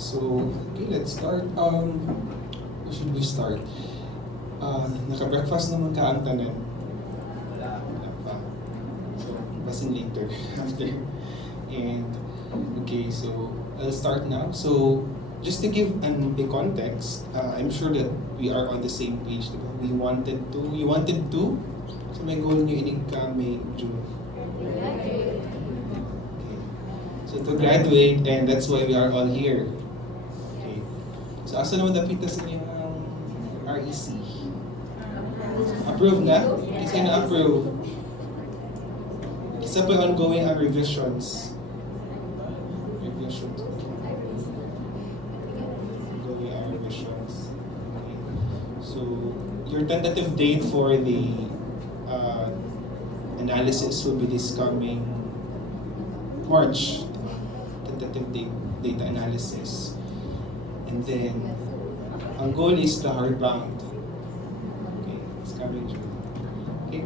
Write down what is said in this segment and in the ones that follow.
So, okay, let's start. Where should we start? Naka-breakfast naman ka ang tanan? Wala pa. So, passing later, after. And, okay, so, I'll start now. So, just to give a context, I'm sure that we are on the same page, diba? You wanted to? So, may goal nyo inig ka May, June. Okay. So, to graduate, and that's why we are all here. Okay. So, asa naman dapita sa inyong REC? Approve nga? Kasi na-approve. Isa pa ongoing ang revisions. Ongoing ang revisions. Okay. So, your tentative date for the analysis will be this coming March. Tentative data analysis. And then, ang goal is the hardbound. Okay, it's coming June. Okay.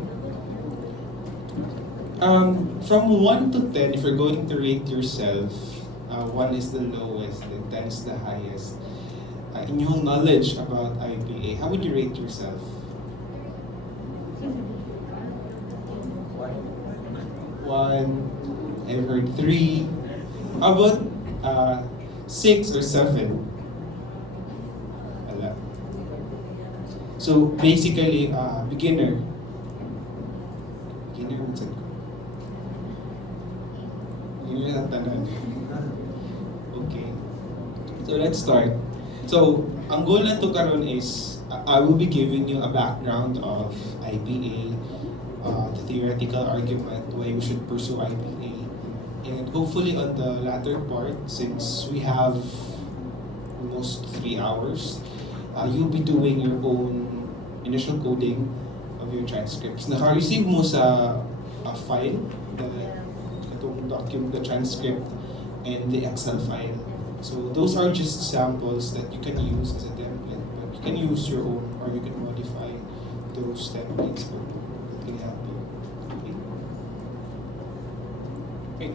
From 1 to 10, if you're going to rate yourself, 1 is the lowest and 10 is the highest. In your knowledge about IPA, how would you rate yourself? 1, I've heard 3. How about 6 or 7? Wala. So basically, beginner. Beginner na tanan. Okay. So let's start. So, ang goal na to karon is, I will be giving you a background of IPA, the theoretical argument why we should pursue IPA. And hopefully on the latter part, since we have almost 3 hours, you'll be doing your own initial coding of your transcripts. Naka-receive mo sa file, the transcript and the Excel file. So those are just samples that you can use as a template, but you can use your own or you can modify those templates that can help you. Okay.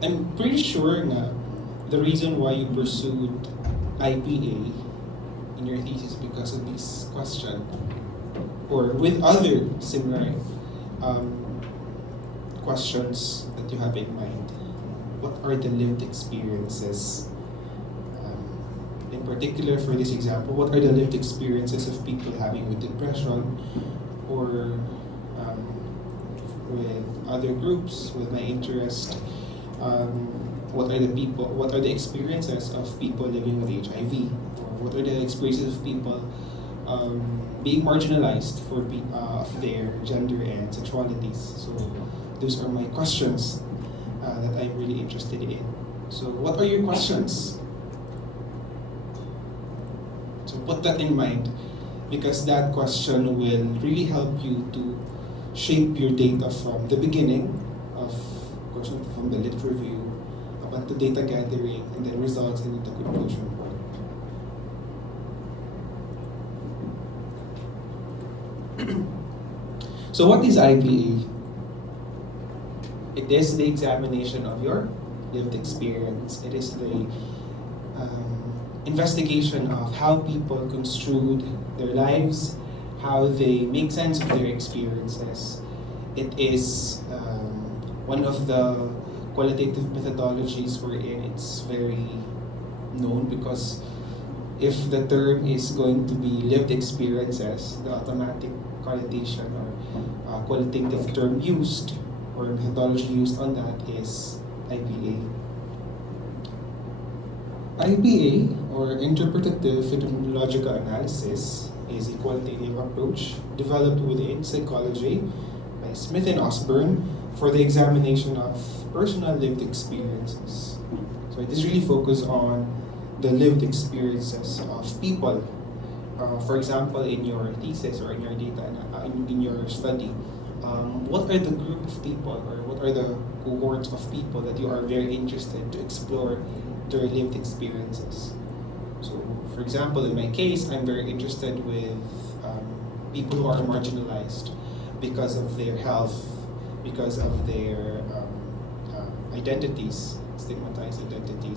I'm pretty sure na the reason why you pursued IPA in your thesis because of this question, or with other similar questions that you have in mind. What are the lived experiences? In particular for this example, what are the lived experiences of people having with depression, or with other groups with my interest? What are the experiences of people living with HIV? Or what are the experiences of people being marginalized for of their gender and sexualities? So those are my questions that I'm really interested in. So what are your questions? So put that in mind, because that question will really help you to shape your data from the beginning of course from the lit review up to data gathering and then results and the conclusion. So what is IPA? It is the examination of your lived experience. It is the investigation of how people construed their lives, how they make sense of their experiences. It is one of the qualitative methodologies wherein it's very known, because if the term is going to be lived experiences, the automatic connotation or qualitative term used or methodology used on that is IPA. IPA, or Interpretative Phenomenological Analysis, is a qualitative approach developed within psychology by Smith and Osborne for the examination of personal lived experiences. So it is really focused on the lived experiences of people. For example, in your thesis or in your data, in your study, what are the group of people or what are the cohorts of people that you are very interested to explore their lived experiences? So, for example, in my case, I'm very interested with people who are marginalized because of their health, because of their identities, stigmatized identities.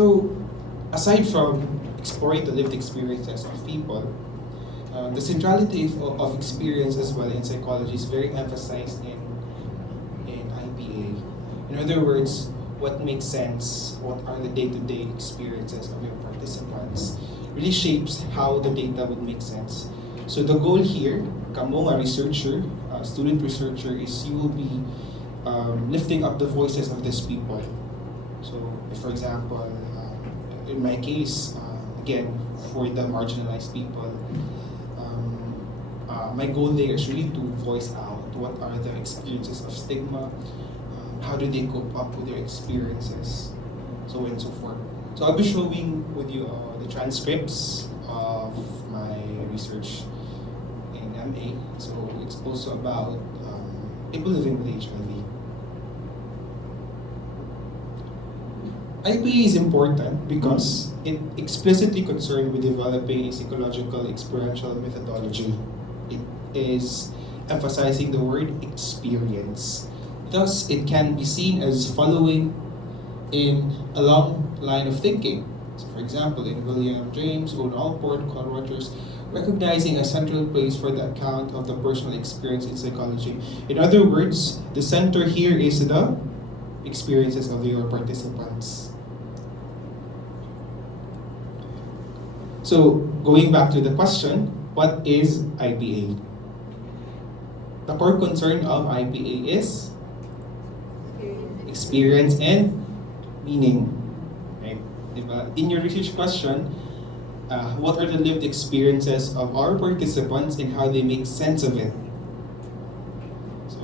So, aside from exploring the lived experiences of people, the centrality of experience as well in psychology is very emphasized in IPA. In other words, what makes sense, what are the day-to-day experiences of your participants, really shapes how the data would make sense. So the goal here, kamo a researcher, student researcher, is you will be lifting up the voices of these people. So, if, for example, in my case, again, for the marginalized people, my goal there is really to voice out what are the experiences of stigma, how do they cope up with their experiences, so on and so forth. So I'll be showing with you the transcripts of my research in MA. So it's also about people living with HIV. IPA is important because it explicitly concerned with developing a psychological experiential methodology. It is emphasizing the word experience. Thus, it can be seen as following in a long line of thinking. So, for example, in William James, Owen Alport, Carl Rogers, recognizing a central place for the account of the personal experience in psychology. In other words, the center here is the experiences of your participants. So, going back to the question, what is IPA? The core concern of IPA is experience and meaning. Right? In your research question, what are the lived experiences of our participants and how they make sense of it? So,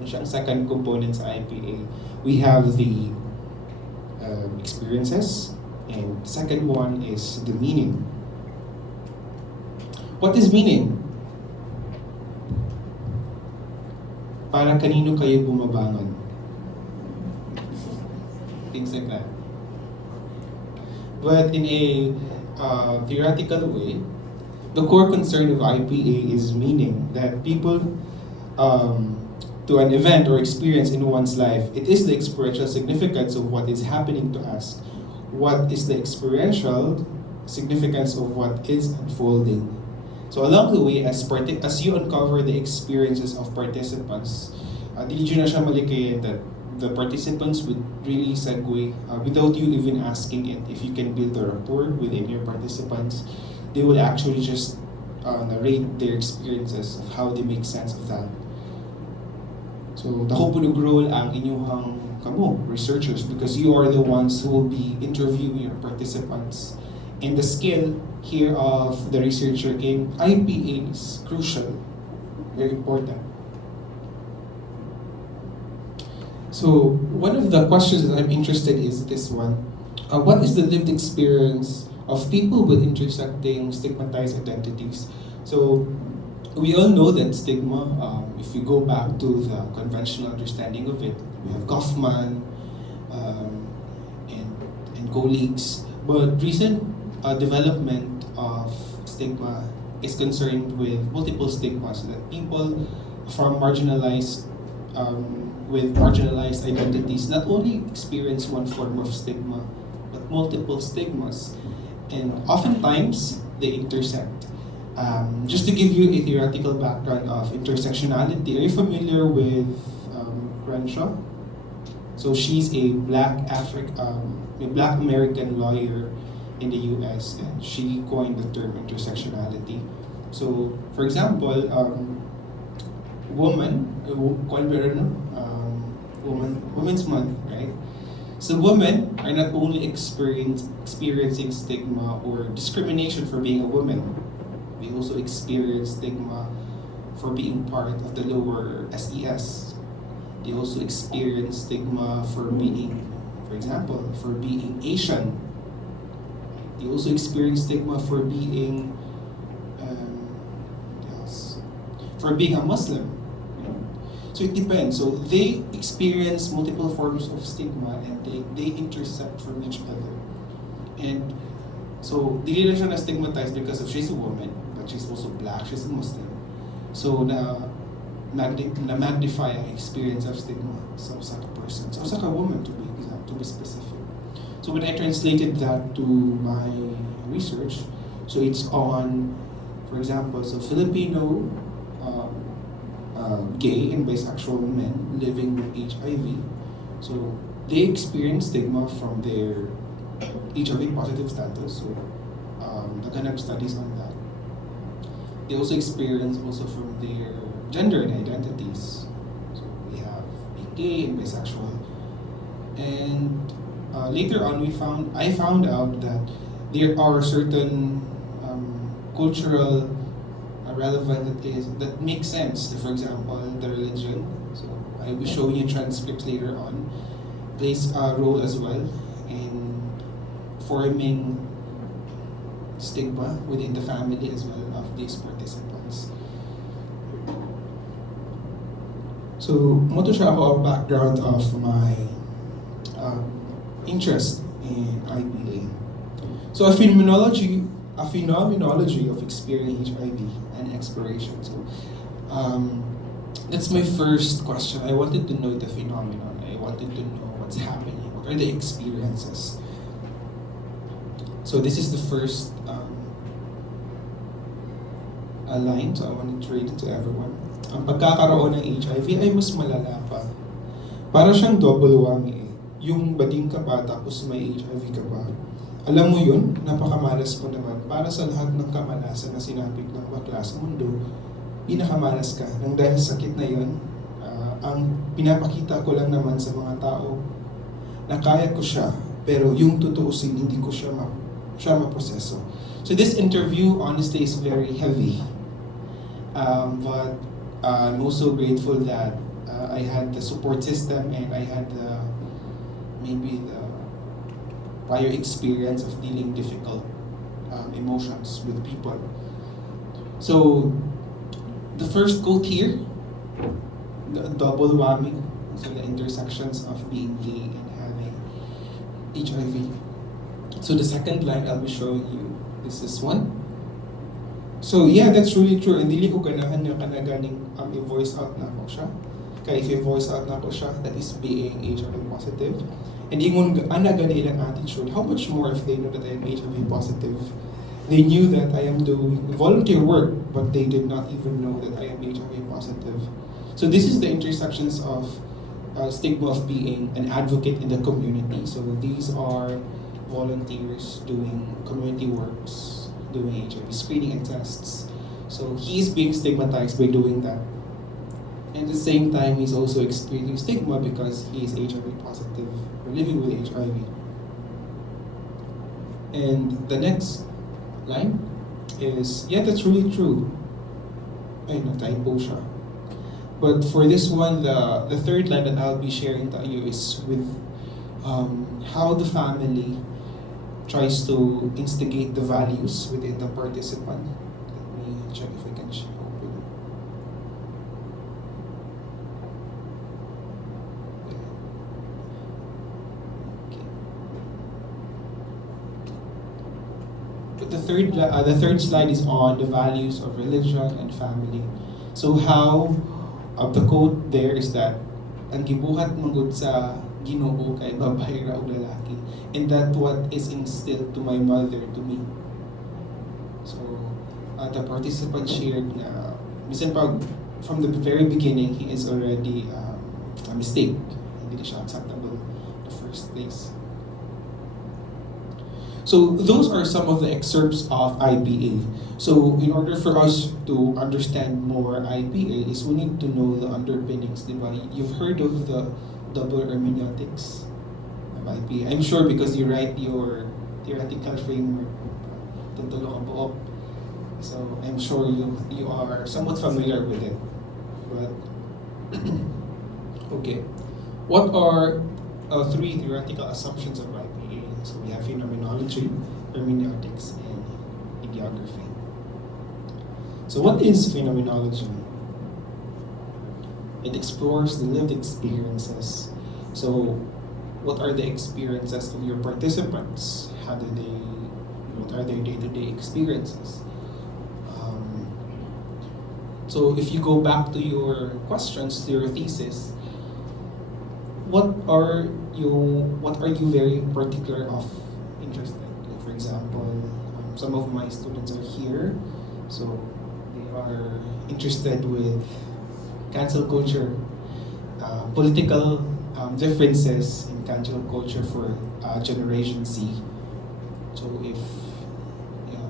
yun siya ang second component sa IPA. We have the experiences, and the second one is the meaning. What is meaning? Para kanino kayo bumabangon? Things like that. But in a theoretical way, the core concern of IPA is meaning, that people to an event or experience in one's life, it is the experiential significance of what is happening to us. What is the experiential significance of what is unfolding? So along the way, as you uncover the experiences of participants, dili na siya malikayin that the participants would really segue without you even asking it. If you can build a rapport within your participants, they will actually just narrate their experiences of how they make sense of that. So the hope and role ang inyong kamo, researchers, because you are the ones who will be interviewing your participants. And the skill here of the researcher in IPA is crucial, very important. So one of the questions that I'm interested in is this one. What is the lived experience of people with intersecting stigmatized identities? So we all know that stigma, if you go back to the conventional understanding of it, we have Kaufman and colleagues, but recent development of stigma is concerned with multiple stigmas, that people from marginalized with marginalized identities not only experience one form of stigma, but multiple stigmas, and oftentimes they intersect. Just to give you a theoretical background of intersectionality, are you familiar with Crenshaw? So she's a Black American lawyer in the U.S. and she coined the term intersectionality. So, for example, Women's Month, right? So women are not only experiencing stigma or discrimination for being a woman, we also experience stigma for being part of the lower SES. They also experience stigma for being, for example, for being Asian. They also experience stigma for being, for being a Muslim. So it depends. So they experience multiple forms of stigma and they intersect from each other. And so dili lang siya na stigmatized because of she's a woman, but she's also Black, she's a Muslim. So magnify ang experience of stigma sa usa ka person, sa usa ka woman to be specific. So when I translated that to my research, so it's on, for example, so Filipino gay and bisexual men living with HIV. So they experience stigma from their HIV positive status. So naghanap studies on that. They also experience also from their gender and identities. So we have being gay and bisexual. And later on, I found out that there are certain cultural relevant that makes sense. For example, the religion. So I will show you transcripts later on. Plays a role as well in forming stigma within the family as well of these participants. So, mo to siya ako ang background of my interest in IPA. So, a phenomenology of experiencing HIV and exploration. So, that's my first question. I wanted to know the phenomenon. I wanted to know what's happening. What are the experiences? So this is the first line. So I want to read it to everyone. Ang pagkakaroon ng HIV ay mas malala pa. Para siyang double whammy eh. Yung bading ka pa tapos may HIV ka pa. Alam mo yun, napakamalas mo naman. Para sa lahat ng kamalasan na sinapit ng bakla sa mundo, pinakamalas ka. Nang dahil sakit na yun, ang pinapakita ko lang naman sa mga tao na kaya ko siya, pero yung tutuusin, hindi ko siya maproseso. So this interview, honestly, is very heavy. But I'm also grateful that I had the support system and I had maybe the prior experience of dealing difficult emotions with people. So the first quote here, the double whammy, so the intersections of being gay and having HIV. So the second line I'll be showing you, this is one. So yeah, that's really true. And dili ko ganahan nga kanaganing i-voice out na ako siya. Kaya if i-voice out na ako siya, that is being HIV positive. And ingon gani ilang attitude, how much more if they know that I am HIV positive? They knew that I am doing volunteer work, but they did not even know that I am HIV positive. So this is the intersections of stigma of being an advocate in the community. So these are volunteers doing community works, doing HIV screening and tests. So he's being stigmatized by doing that. And at the same time, he's also experiencing stigma because he is HIV positive or living with HIV. And the next line is, yeah, that's really true. Ay, na-typo siya. But for this one, the third line that I'll be sharing to you is with how the family tries to instigate the values within the participant. Let me check if I can open it. Okay. But the third slide is on the values of religion and family. So how the quote there is that ang gibuhat mangud sa Ginoo kay babae ra ug lalaki, and that what is instilled to my mother to me. So the participant shared na bisan pa from the very beginning he is already a mistake, hindi siya acceptable in the first place. So those are some of the excerpts of IPA. So in order for us to understand more IPA is we need to know the underpinnings, diba? You've heard of the double hermeneutics of IPA. I'm sure because you write your theoretical framework, tutulo ka buok. So I'm sure you are somewhat familiar with it. But okay, what are three theoretical assumptions of IPA? So we have phenomenology, hermeneutics, and ideography. So what is phenomenology? It explores the lived experiences. So what are the experiences of your participants? What are their day-to-day experiences? So if you go back to your questions, to your thesis, what are you very particular of interested? Like for example, some of my students are here, so they are interested with cancel culture, political differences in cancel culture for Generation Z. So if yeah,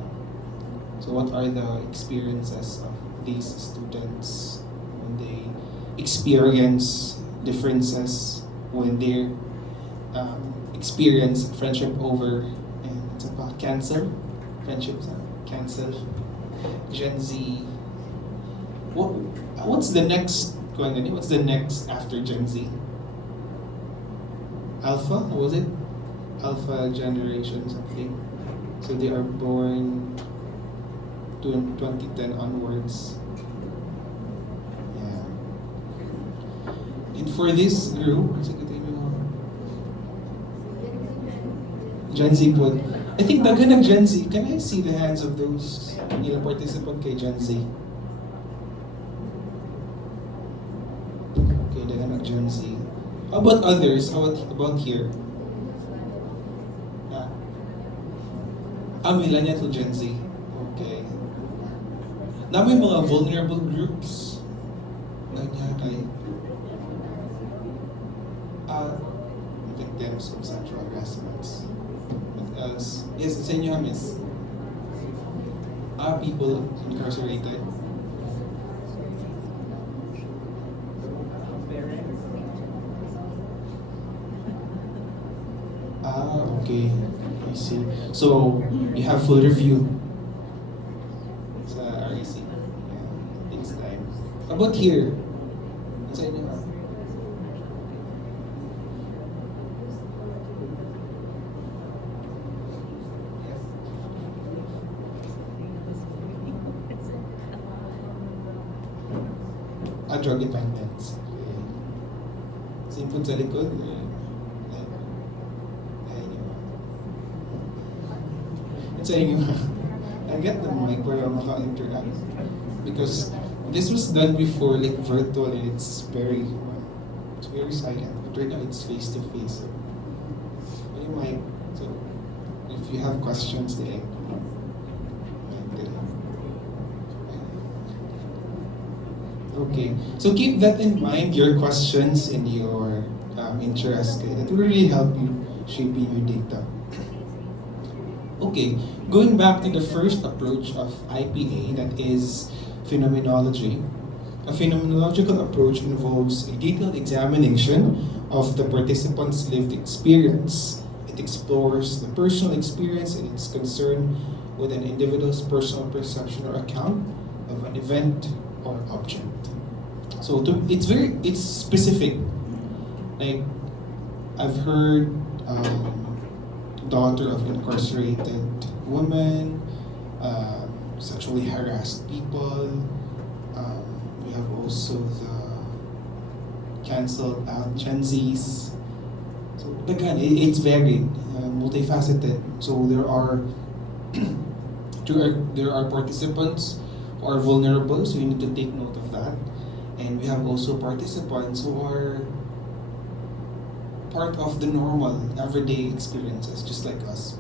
so what are the experiences of these students when they experience differences when they experience friendship over and it's about cancel friendships cancel Gen Z. What's the next going on? What's the next after Gen Z? Alpha? What was it? Alpha generation something. So they are born 2010 onwards. Yeah. And for this group, Gen Z po. I think daghan ng Gen Z. Can I see the hands of those ilang participant kay Gen Z? Okay, daghan ng Gen Z. How about others? How about here? Millennial to Gen Z. Okay. Na may mga vulnerable groups. Nangyari. Victims of sexual harassments. What else? Yes, sa inyo, miss. People incarcerated. Okay. I see. So, you have full review sa REC. Yeah, takes time. How about here? Sa inyo? Drug dependence. Okay. Simpon sa likod. Sa inyo, I get the mic para maka-interact. Because this was done before, like virtual, and it's very silent. But right now, it's face-to-face. So, may mic. So, if you have questions, okay, so keep that in mind, your questions and your interests. Okay? That will really help you shaping your data. Okay, going back to the first approach of IPA, that is phenomenology. A phenomenological approach involves a detailed examination of the participant's lived experience. It explores the personal experience and its concern with an individual's personal perception or account of an event or object. So it's specific. Like I've heard daughter of incarcerated women, sexually harassed people. We have also the cancelled out Gen Zs. So again, it's varied, multifaceted. So there are participants who are vulnerable, so you need to take note of that. And we have also participants who are part of the normal, everyday experiences, just like us.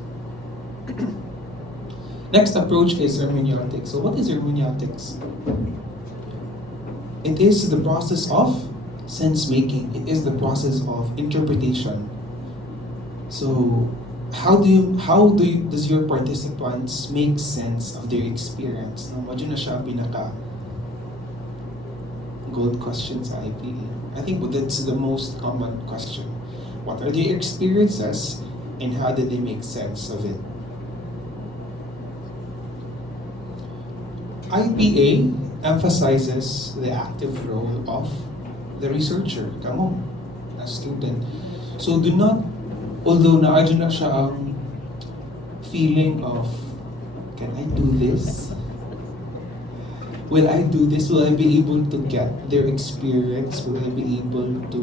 Next approach is hermeneutics. So what is hermeneutics? It is the process of sense-making. It is the process of interpretation. So does your participants make sense of their experience? Medyo na siya pinaka gold question sa IPA. I think that's the most common question. What are their experiences and how did they make sense of it? IPA emphasizes the active role of the researcher, kamo, a student. So although naadyo na siya ang feeling of, can I do this? Will I do this? Will I be able to get their experience? Will I be able to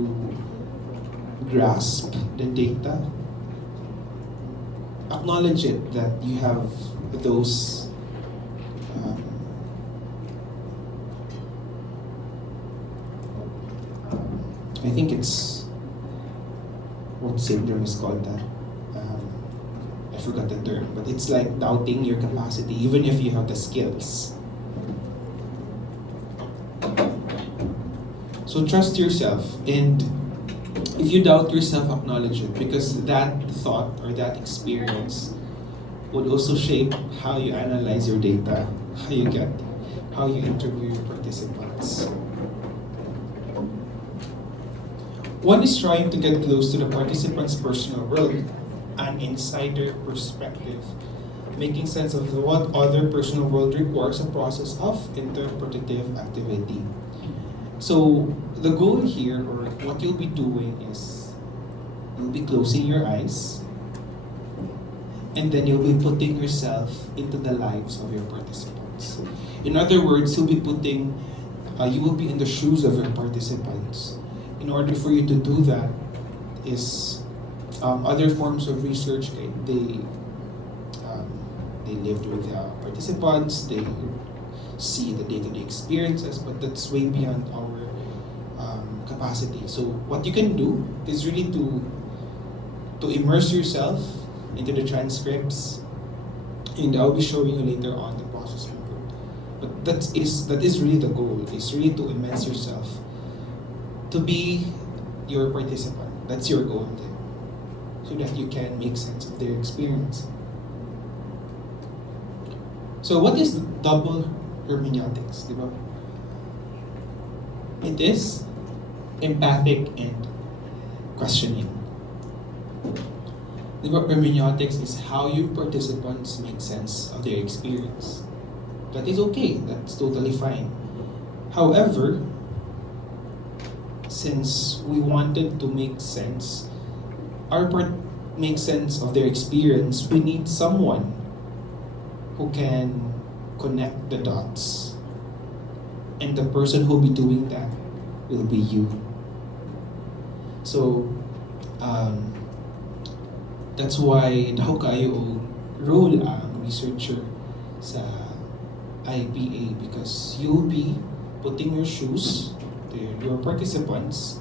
grasp the data? Acknowledge it that you have those I think it's what syndrome is called that? I forgot the term, but it's like doubting your capacity even if you have the skills. So trust yourself, and if you doubt yourself, acknowledge it, because that thought or that experience would also shape how you analyze your data, how you interview your participants. One is trying to get close to the participant's personal world, an insider perspective, making sense of what other personal world requires a process of interpretative activity. So the goal here, or what you'll be doing, is you'll be closing your eyes, and then you'll be putting yourself into the lives of your participants. In other words, you will be in the shoes of your participants. In order for you to do that, is other forms of research. They lived with the participants. They see the day-to-day experiences, but that's way beyond our capacity. So what you can do is really to immerse yourself into the transcripts, and I'll be showing you later on the process report. But that is really the goal. Is really to immerse yourself, to be your participant. That's your goal there, so that you can make sense of their experience. So what is double hermeneutics, di ba? It is empathic and questioning. Di ba, hermeneutics is how you participants make sense of their experience. That is okay, that's totally fine. However, since we wanted to make sense of their experience, we need someone who can connect the dots. And the person who will be doing that will be you. So, that's why daw kayo role ang researcher sa IPA, because you'll be putting your shoes to your participants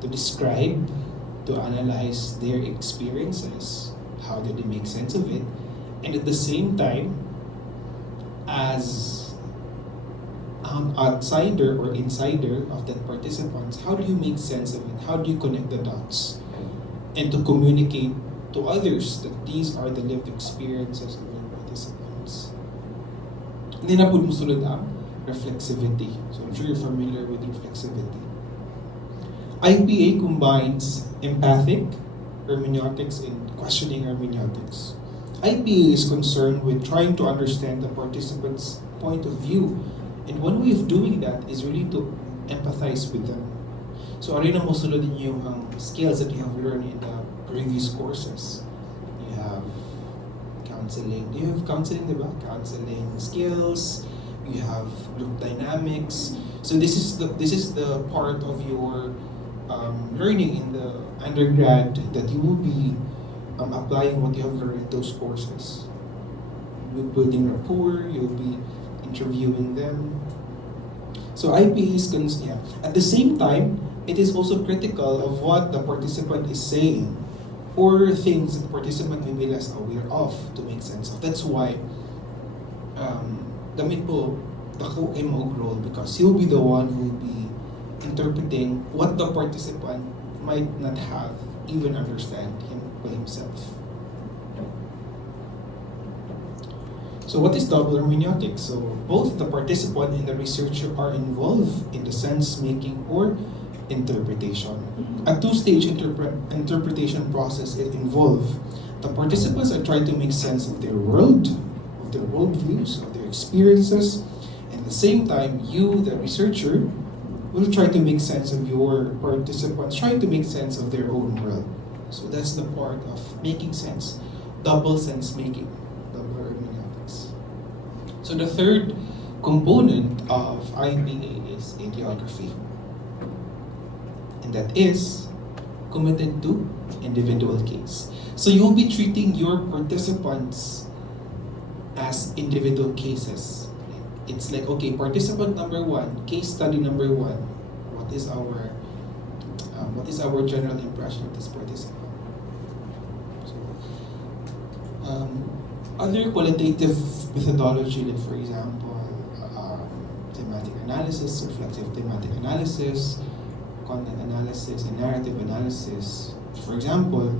to describe, to analyze their experiences, how did they make sense of it, and at the same time, as an outsider or insider of that participants, how do you make sense of it? How do you connect the dots? And to communicate to others that these are the lived experiences of your participants. Hindi na po musulod ang reflexivity. So I'm sure you're familiar with reflexivity. IPA combines empathic hermeneutics and questioning hermeneutics. IPA is concerned with trying to understand the participant's point of view, and one way of doing that is really to empathize with them. So arin na musulod ninyo ang skills that you have learned in the previous courses. You have counseling. Do you have counseling, diba? Counseling skills. You have group dynamics. So this is the part of your learning in the undergrad that you will be applying what you have learned in those courses. You'll be building rapport. You'll be interviewing them. So IPA is at the same time, it is also critical of what the participant is saying, or things that the participant may be less aware of, to make sense of. That's why damit po dako kay maog role, because he'll be the one who will be interpreting what the participant might not have even understand him by himself. So what is double hermeneutics? So both the participant and the researcher are involved in the sense-making or interpretation. A two-stage interpretation process is involved. The participants are trying to make sense of their world, of their worldviews, of their experiences. At the same time, you, the researcher, will try to make sense of your participants, trying to make sense of their own world. So that's the part of making sense, double sense making, double hermeneutics. So the third component of IPA is ideography. And that is committed to individual case. So you'll be treating your participants as individual cases. It's like, okay, participant number one, case study number one, what is our What is our general impression of this participant? So, other qualitative methodology, like for example, thematic analysis, reflective thematic analysis, content analysis, and narrative analysis, for example,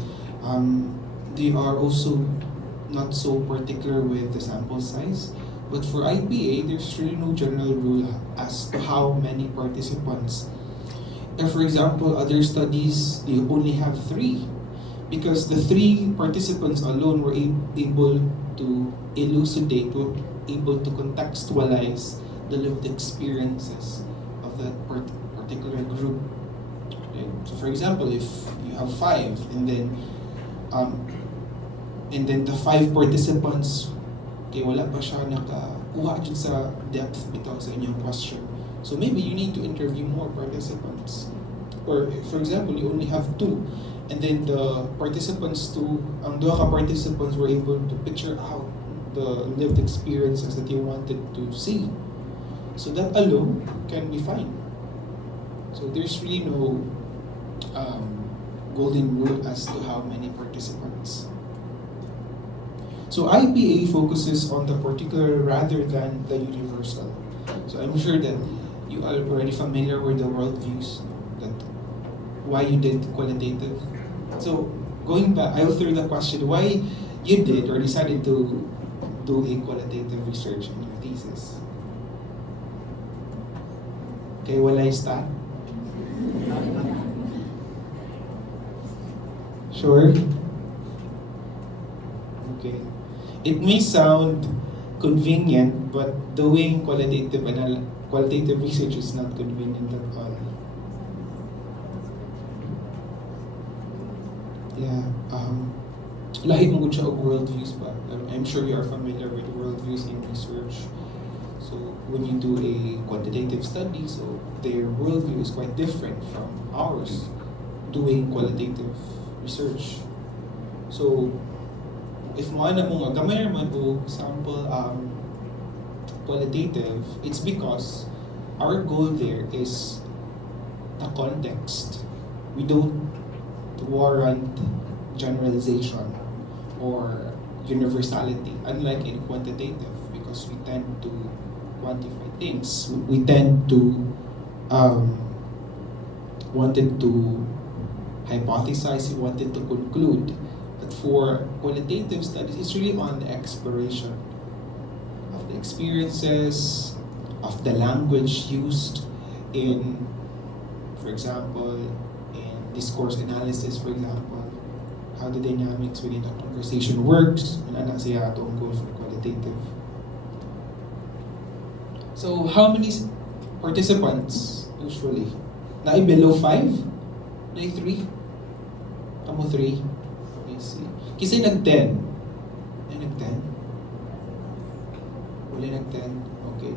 they are also not so particular with the sample size. But for IPA, there's really no general rule as to how many participants. If, for example, other studies, they only have 3, because the 3 participants alone were able to elucidate, were able to contextualize the lived experiences of that particular group. Okay? So, for example, if you have 5, and then the 5 participants, okay, wala pa siya nakakuha dyan sa depth bitaw sa inyong question. So maybe you need to interview more participants. Or for example, you only have 2, and then the participants ang 2 participants were able to picture out the lived experiences that you wanted to see. So that alone can be fine. So there's really no golden rule as to how many participants. So IPA focuses on the particular rather than the universal. So I'm sure that you are already familiar with the worldviews, that why you did qualitative. So going back, I'll throw the question, why you did or decided to do a qualitative research in your thesis? Okay, wala start? Sure? Okay. It may sound convenient, but doing qualitative research is not convenient at all. Yeah, lahi mo siya og worldviews ba? I'm sure you are familiar with worldviews in research. So when you do a quantitative study, so their worldview is quite different from ours doing qualitative research. So if mo ana mo nga gamay man o sample qualitative, it's because our goal there is the context. We don't warrant generalization or universality, unlike in quantitative, because we tend to quantify things. We tend to wanted to hypothesize, we wanted to conclude. But for qualitative studies, it's really on the exploration of the experiences, of the language used in, for example, in discourse analysis, for example, how the dynamics within a conversation works, and ana siya atong goal for qualitative. So how many participants usually? Naay below 5? Naay 3? Kamo 3? Okay, see. Kisay nag-10? Ay nag-10? Wala nag-10? Okay.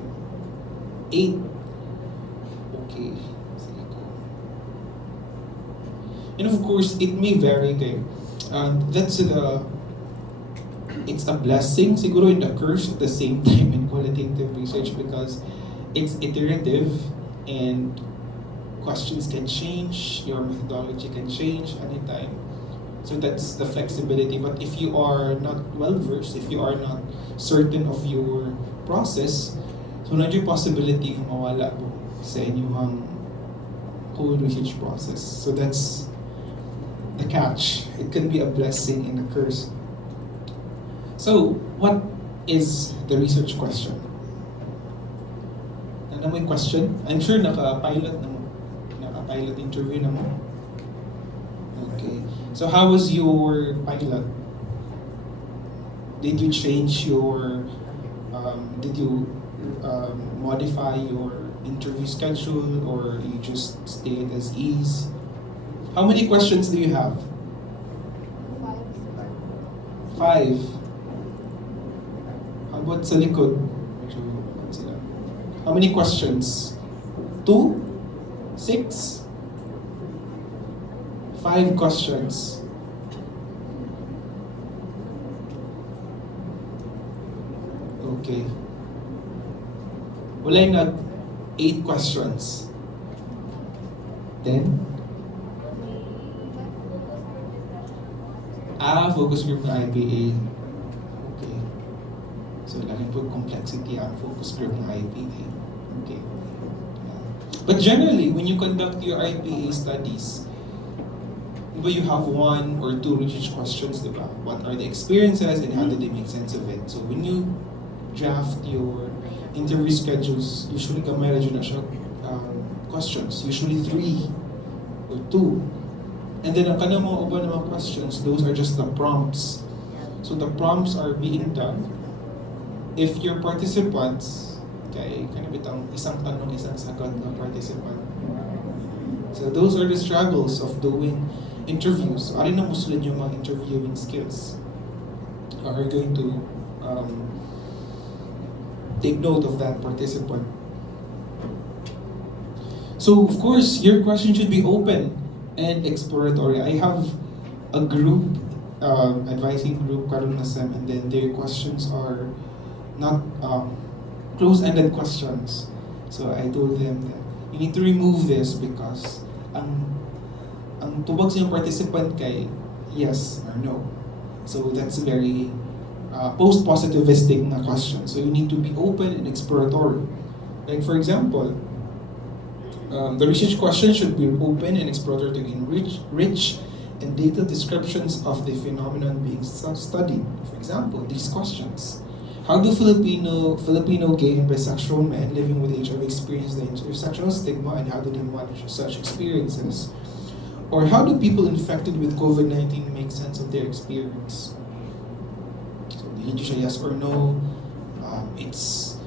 8? Okay. Sige ko. And of course, it may vary kayo. It's a blessing, siguro, and a curse at the same time in qualitative research, because it's iterative and questions can change, your methodology can change anytime. So that's the flexibility. But if you are not well versed, if you are not certain of your process, so na yung possibility kung mawala mo sa inyong whole research process. So that's the catch. It can be a blessing and a curse. So, what is the research question? Ano mo yung question? I'm sure naka-pilot interview na mo. Okay. So, how was your pilot? Did you change your, did you modify your interview schedule, or you just stayed as is? How many questions do you have? 5. How about sa likod? How many questions? 2? 6? 5 questions. Okay. Wala yung 8 questions. 10? Focus group ng IPA. Okay. So, laki po complexity ang focus group ng IPA. Okay. But generally, when you conduct your IPA studies, diba you have one or two research questions, diba? What are the experiences and how do they make sense of it? So when you draft your interview schedules, usually kamay na siya questions, usually 3 or 2. And then ang kanang mga uban ng mga questions, those are just the prompts. So the prompts are being done if your participants, kay kanabitang isang tanong, isang sagot ng participant. So those are the struggles of doing interviews. So alin na musulad yung mga interviewing skills. Are going to take note of that participant. So of course, your question should be open and exploratory. I have a group, advising group, karon na sem, and then their questions are not close-ended questions. So I told them that you need to remove this because ang tubag sa yung participant kay yes or no. So that's a very post-positivistic na question. So you need to be open and exploratory. Like for example, the research question should be open and exploratory to gain rich and detailed descriptions of the phenomenon being studied. For example, these questions. How do Filipino gay and bisexual men living with HIV experience the intersectional stigma, and how do they manage such experiences? Or how do people infected with COVID-19 make sense of their experience? So they need to say yes or no. It's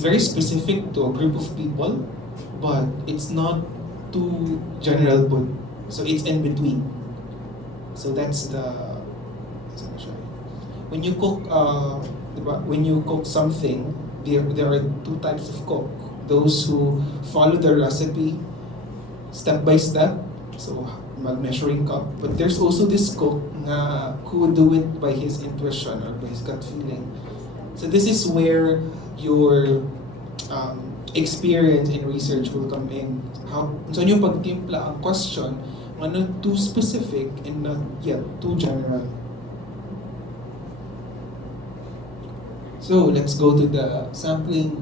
very specific to a group of people, but it's not too general. But so it's in between. So that's the. When you cook, when you cook something, there are 2 types of cook. Those who follow the recipe step by step, so mag-measuring cup. But there's also this cook na who do it by his intuition or by his gut feeling. So this is where your experience in research will come in. So yung pagtimpla ang question, not too specific and not yet too general. So let's go to the sampling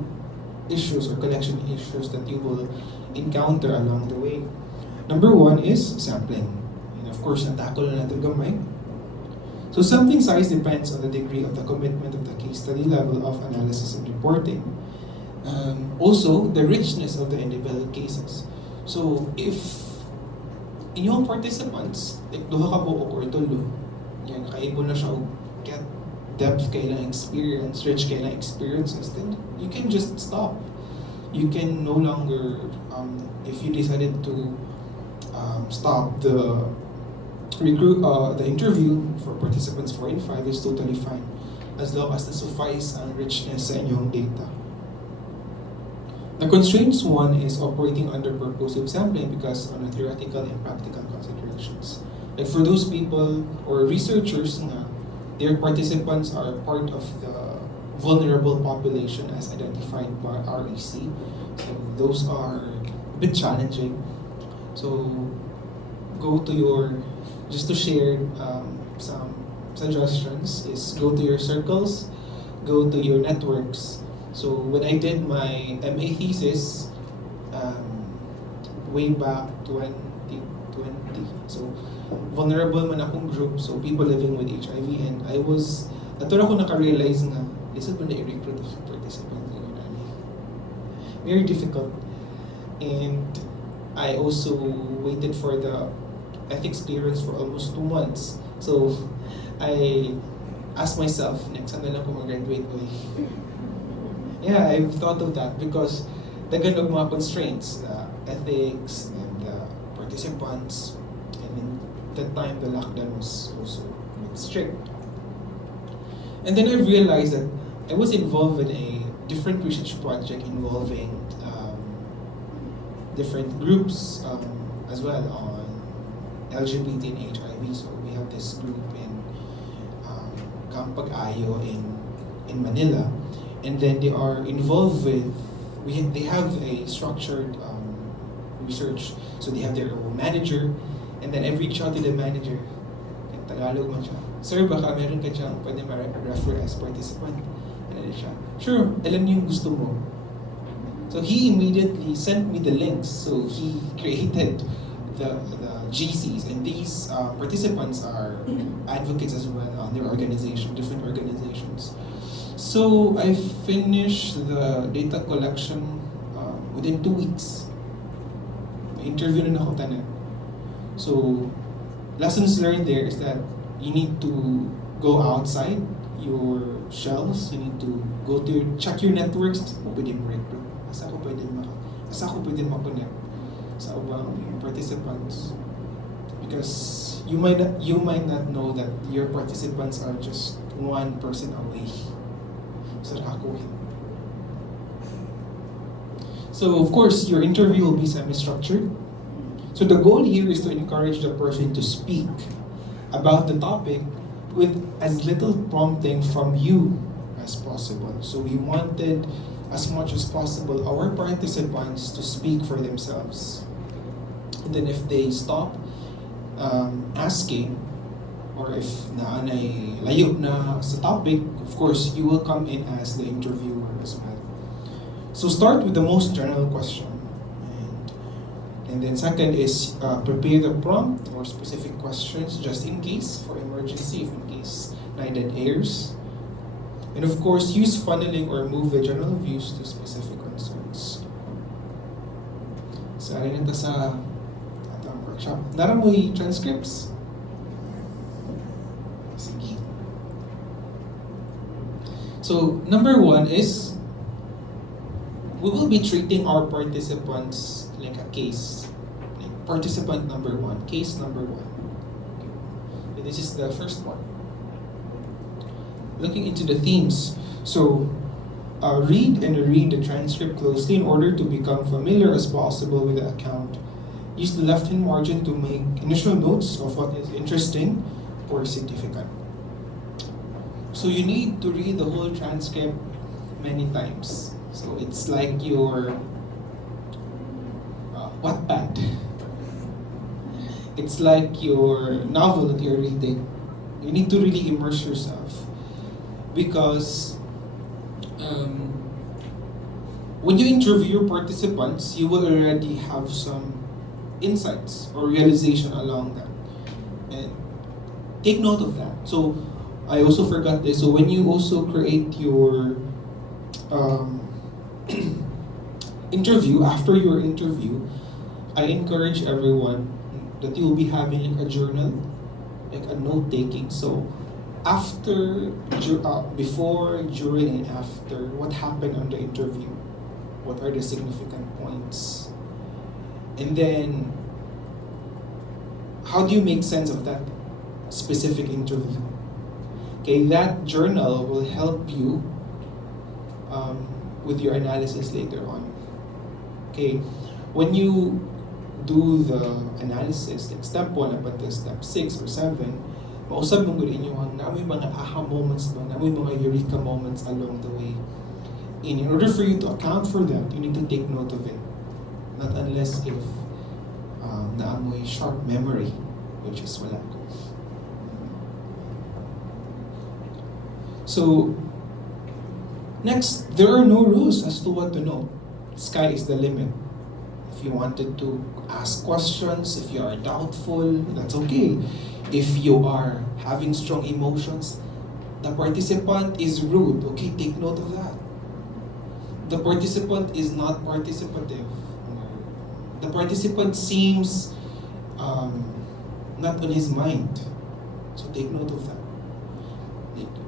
issues or collection issues that you will encounter along the way. Number 1 is sampling. And of course, natakol na natin gamay. So sampling size depends on the degree of the commitment of the case study level of analysis and reporting. Also, the richness of the individual cases. So if inyong participants, like duha ka buok or tulo, yan, nakaibon na siya og get depth kailang experience, rich kailang experiences, then you can just stop. You can no longer, if you decided to stop the interview for participants 4 and 5, is totally fine, as long as na-suffice ang richness sa inyong data. The constraints 1 is operating under purposive sampling because on a theoretical and practical considerations. Like for those people or researchers nga, their participants are part of the vulnerable population as identified by REC. So those are a bit challenging. So go to your, just to share some suggestions, is go to your circles, go to your networks. So when I did my MA thesis way back 2020, so vulnerable man akong group, so people living with HIV, and I was, ato ako naka-realize nga, lisod ba na i-recruit of participants in very difficult. And I also waited for the ethics clearance for almost 2 months. So I asked myself, next time na lang ako mag-graduate, yeah, I've thought of that because dagan og mga constraints, ethics and participants. That time the lockdown was also strict. And then I realized that I was involved in a different research project involving different groups as well on LGBT and HIV. So we have this group in Camp Pag-ayo in Manila, and then they are involved with, they have a structured research. So they have their own manager, and then I reach out to the manager. Tagalog man siya. Sir, baka meron ka siyang pwede ma-refer as participant. Ano siya? Sure, alam niyo yung gusto mo. So he immediately sent me the links. So he created the GCs, and these participants are advocates as well on their organization, different organizations. So I finished the data collection within 2 weeks. Interview na ako tanan. So lessons learned there is that you need to go outside your shells. You need to go to check your networks. Asa ko pwede ma-recruit? Asa ko pwede ma-connect sa ubang participants? Because you might not know that your participants are just one person away. So of course, your interview will be semi-structured. So the goal here is to encourage the person to speak about the topic with as little prompting from you as possible. So we wanted, as much as possible, our participants to speak for themselves. And then if they stop asking, or if naanay layo na sa topic, of course, you will come in as the interviewer as well. So start with the most general question. And then second is prepare the prompt or specific questions just in case, for emergency, if in case na dead airs. And of course, use funneling or move the general views to specific concerns. So ano nito sa atong workshop. Naramoy transcripts. Sige. So number 1 is we will be treating our participants like a case. Like participant number 1, case number 1. Okay. This is the first one. Looking into the themes. So, read and read the transcript closely in order to become familiar as possible with the account. Use the left-hand margin to make initial notes of what is interesting or significant. So you need to read the whole transcript many times. So it's like your Wattpad. It's like your novel that you're reading. You need to really immerse yourself. Because when you interview your participants, you will already have some insights or realization along that. And take note of that. So I also forgot this. So when you also create your interview, after your interview, I encourage everyone that you will be having a journal, like a note taking. So after, before, during, and after, what happened on the interview? What are the significant points? And then, how do you make sense of that specific interview? Okay, that journal will help you with your analysis later on. Okay, when you do the analysis, like step 1 up until step 6 or 7, mausap mong gawin nyo na may mga aha moments ba, na may mga eureka moments along the way. And in order for you to account for that, you need to take note of it. Not unless if naamoy sharp memory, which is wala. So, next, there are no rules as to what to know. Sky is the limit. If you wanted to ask questions, if you are doubtful, that's okay. If you are having strong emotions, the participant is rude. Okay, take note of that. The participant is not participative. The participant seems not on his mind. So take note of that.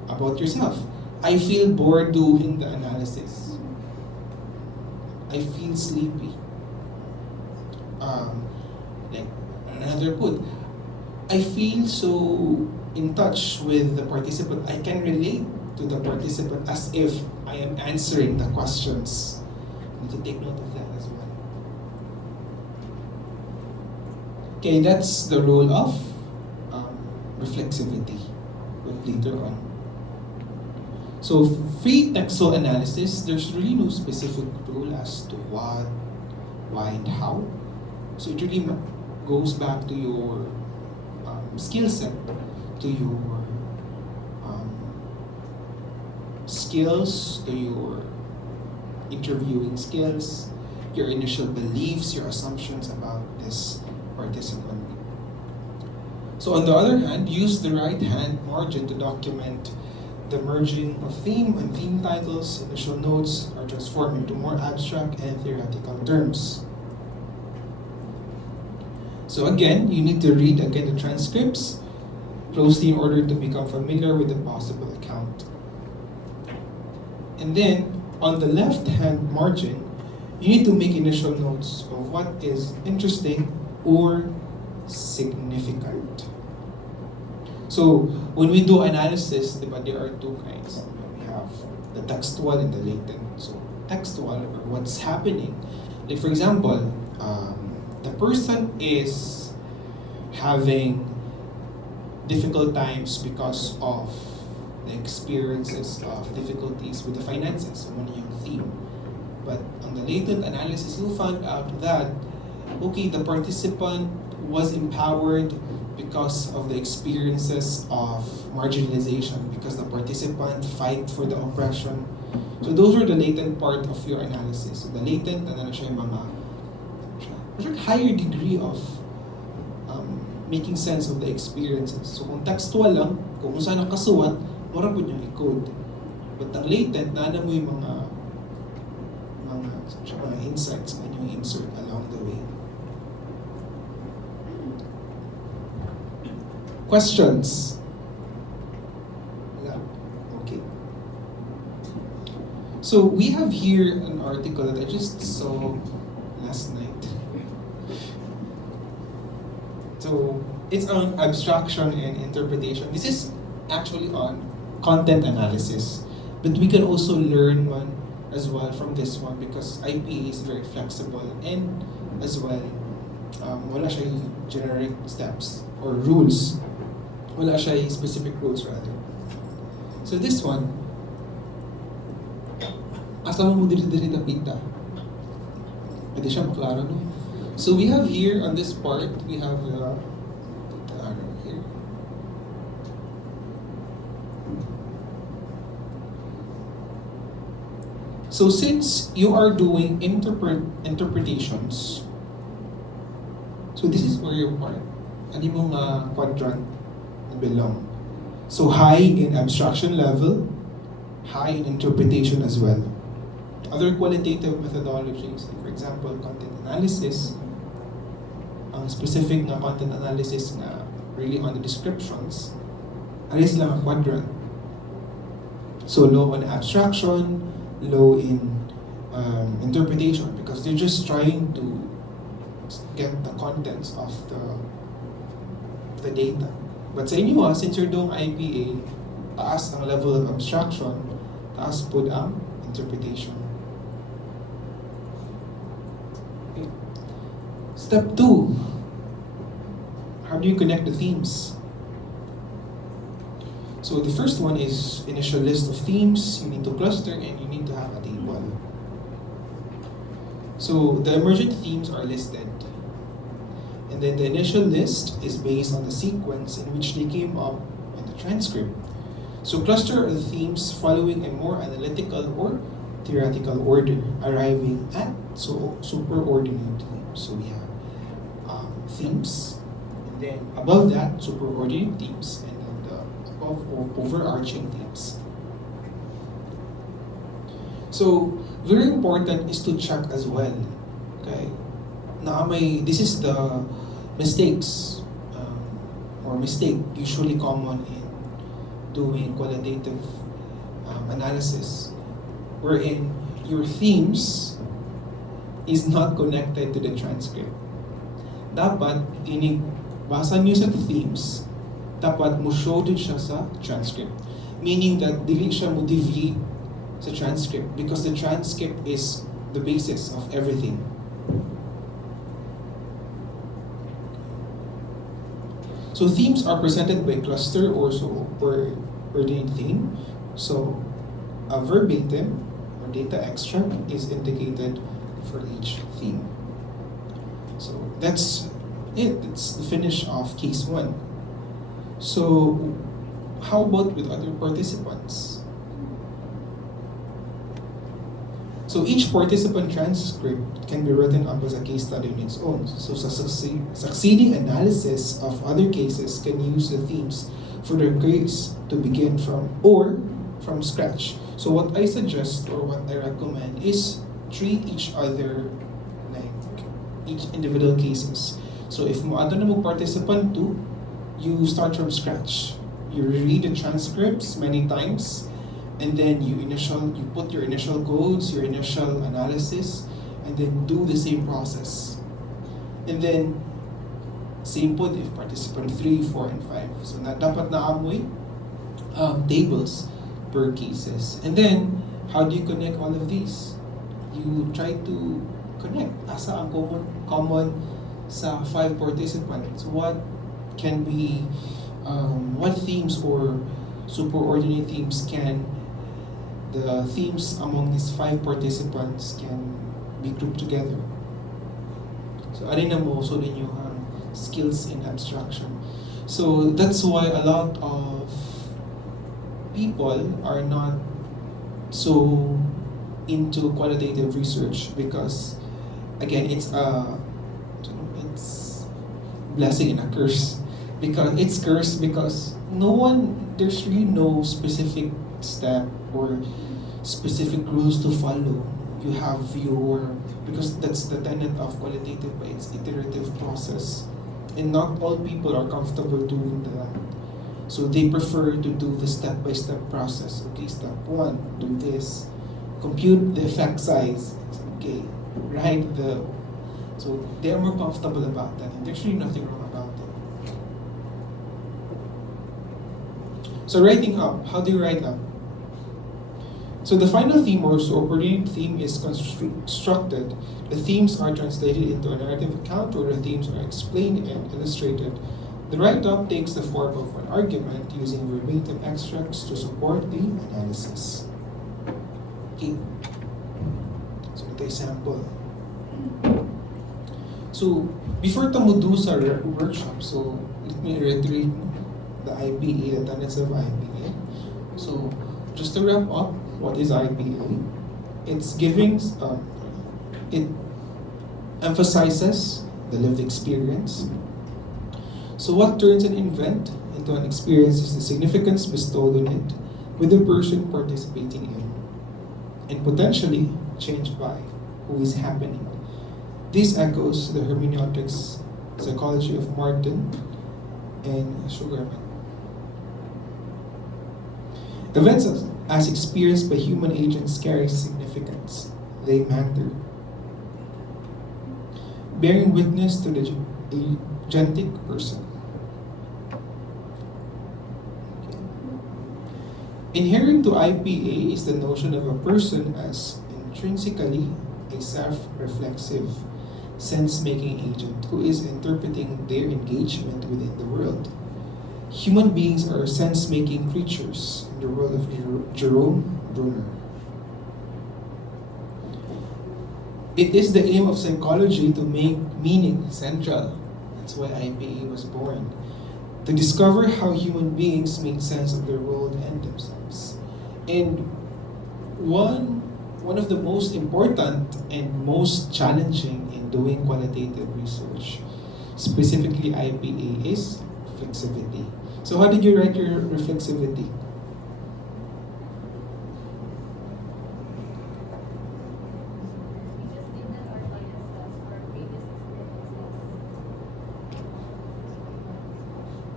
About yourself. I feel bored doing the analysis. I feel sleepy. Like another quote. I feel so in touch with the participant. I can relate to the participant as if I am answering the questions. You need to take note of that as well. Okay, that's the role of reflexivity later on. So free textual analysis, there's really no specific rule as to what, why, and how. So it really goes back to your skill set. to your skills, to your interviewing skills, your initial beliefs, your assumptions about this participant. So on the other hand, use the right-hand margin to document the merging of theme and theme titles. Initial notes are transformed into more abstract and theoretical terms. So again, you need to read again the transcripts closely in order to become familiar with the possible account. And then, on the left-hand margin, you need to make initial notes of what is interesting or significant. So, when we do analysis, there are two kinds. We have the textual and the latent. So, textual, or what's happening. Like for example, the person is having difficult times because of the experiences of difficulties with the finances, one yung theme. But on the latent analysis, you'll find out that, okay, the participant was empowered because of the experiences of marginalization, because the participant fight for the oppression. So those are the latent part of your analysis. So the latent, ano na siya yung mga higher degree of making sense of the experiences. So kung textual lang, kung saan nakasuwat, mura po niyang i-code. But ang latent, naana mo yung mga insights na yung insert along the way. Questions? Okay. So we have here an article that I just saw last night. So it's on abstraction and interpretation. This is actually on content analysis, but we can also learn one as well from this one because IPA is very flexible and as well wala siya generic steps or rules. Wala siya specific rules rather. So this one, asa mo diri tapita. Pwede siya maklaro, no? So we have here on this part, we have the arrow here. So since you are doing interpretations, so this is where your part. Ano mong quadrant belong. So high in abstraction level, high in interpretation as well. Other qualitative methodologies, like for example, content analysis, specific na content analysis na really on the descriptions, alis lang ang quadrant. So low on abstraction, low in interpretation, because they're just trying to get the contents of the data. But sa inyo, since you're doing IPA, taas ang level of abstraction, taas po ang interpretation. Okay. Step 2. How do you connect the themes? So the first one is initial list of themes. You need to cluster and you need to have a table. So the emergent themes are listed. And then the initial list is based on the sequence in which they came up in the transcript. So cluster are the themes following a more analytical or theoretical order, arriving at superordinate themes. So we have themes, and then above that, superordinate themes, and then the above overarching themes. So very important is to check as well. Okay, this is the mistakes or mistake usually common in doing qualitative analysis, wherein your themes is not connected to the transcript. Dapat basa niyo sa themes, dapat mo show din siya sa transcript. Meaning that dili siya mo deviate sa transcript because the transcript is the basis of everything. So themes are presented by cluster or ordinate theme. So a verbatim or data extract is indicated for each theme. So that's it. It's the finish of case 1. So, how about with other participants? So each participant transcript can be written up as a case study on its own. So succeeding analysis of other cases can use the themes for their case to begin from or from scratch. So what I suggest or what I recommend is treat each other like each individual cases. So if moado na mo participant to, you start from scratch. You read the transcripts many times, and then you put your initial codes, your initial analysis, and then do the same process. And then same po if participant 3, 4, and 5. So dapat naamoy tables per cases. And then how do you connect all of these? You try to connect. Asa ang common sa 5 participants? What can be what themes or superordinate themes can the themes among these 5 participants can be grouped together. So alin na mo so ninyo ang skills in abstraction. So that's why a lot of people are not so into qualitative research because again it's blessing and a curse because it's cursed because there's really no specific step or specific rules to follow. You have because that's the tenet of qualitative, but it's iterative process. And not all people are comfortable doing that. So they prefer to do the step-by-step process. Okay, step 1, do this. Compute the effect size. Okay, so they are more comfortable about that, and there's really nothing wrong about it. So writing up, how do you write up? So the final theme or subordinate theme is constructed. The themes are translated into a narrative account where the themes are explained and illustrated. The write-up takes the form of an argument using verbatim extracts to support the analysis. Okay. So ito sample. So before tayo do sa workshop, so let me reiterate the IPA, the tenets of IPA. So just to wrap up, what is IPA? It's giving, it emphasizes the lived experience. So what turns an event into an experience is the significance bestowed on it with the person participating in, and potentially changed by who is happening. This echoes the hermeneutics psychology of Martin and Sugarman. Events as experienced by human agents carry significance. They matter. Bearing witness to the agentic person. Okay. Inherent to IPA is the notion of a person as intrinsically a self-reflexive, sense-making agent who is interpreting their engagement within the world. Human beings are sense-making creatures in the world of Jerome Bruner. It is the aim of psychology to make meaning central. That's why IPA was born. To discover how human beings make sense of their world and themselves. And one of the most important and most challenging in doing qualitative research, specifically IPA, is reflexivity. So how did you write your reflexivity?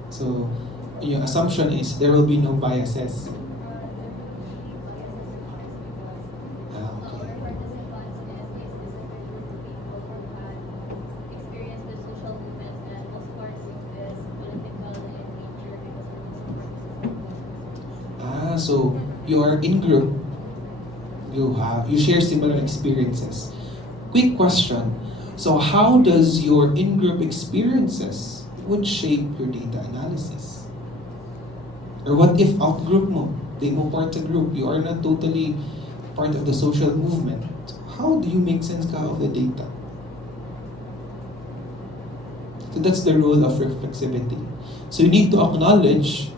So your assumption is there will be no biases. So you are in group, you share similar experiences. Quick question. So how does your in-group experiences would shape your data analysis? Or what if out-group mo? Di mo part of group, you are not totally part of the social movement. How do you make sense ka of the data? So that's the role of reflexivity. So you need to acknowledge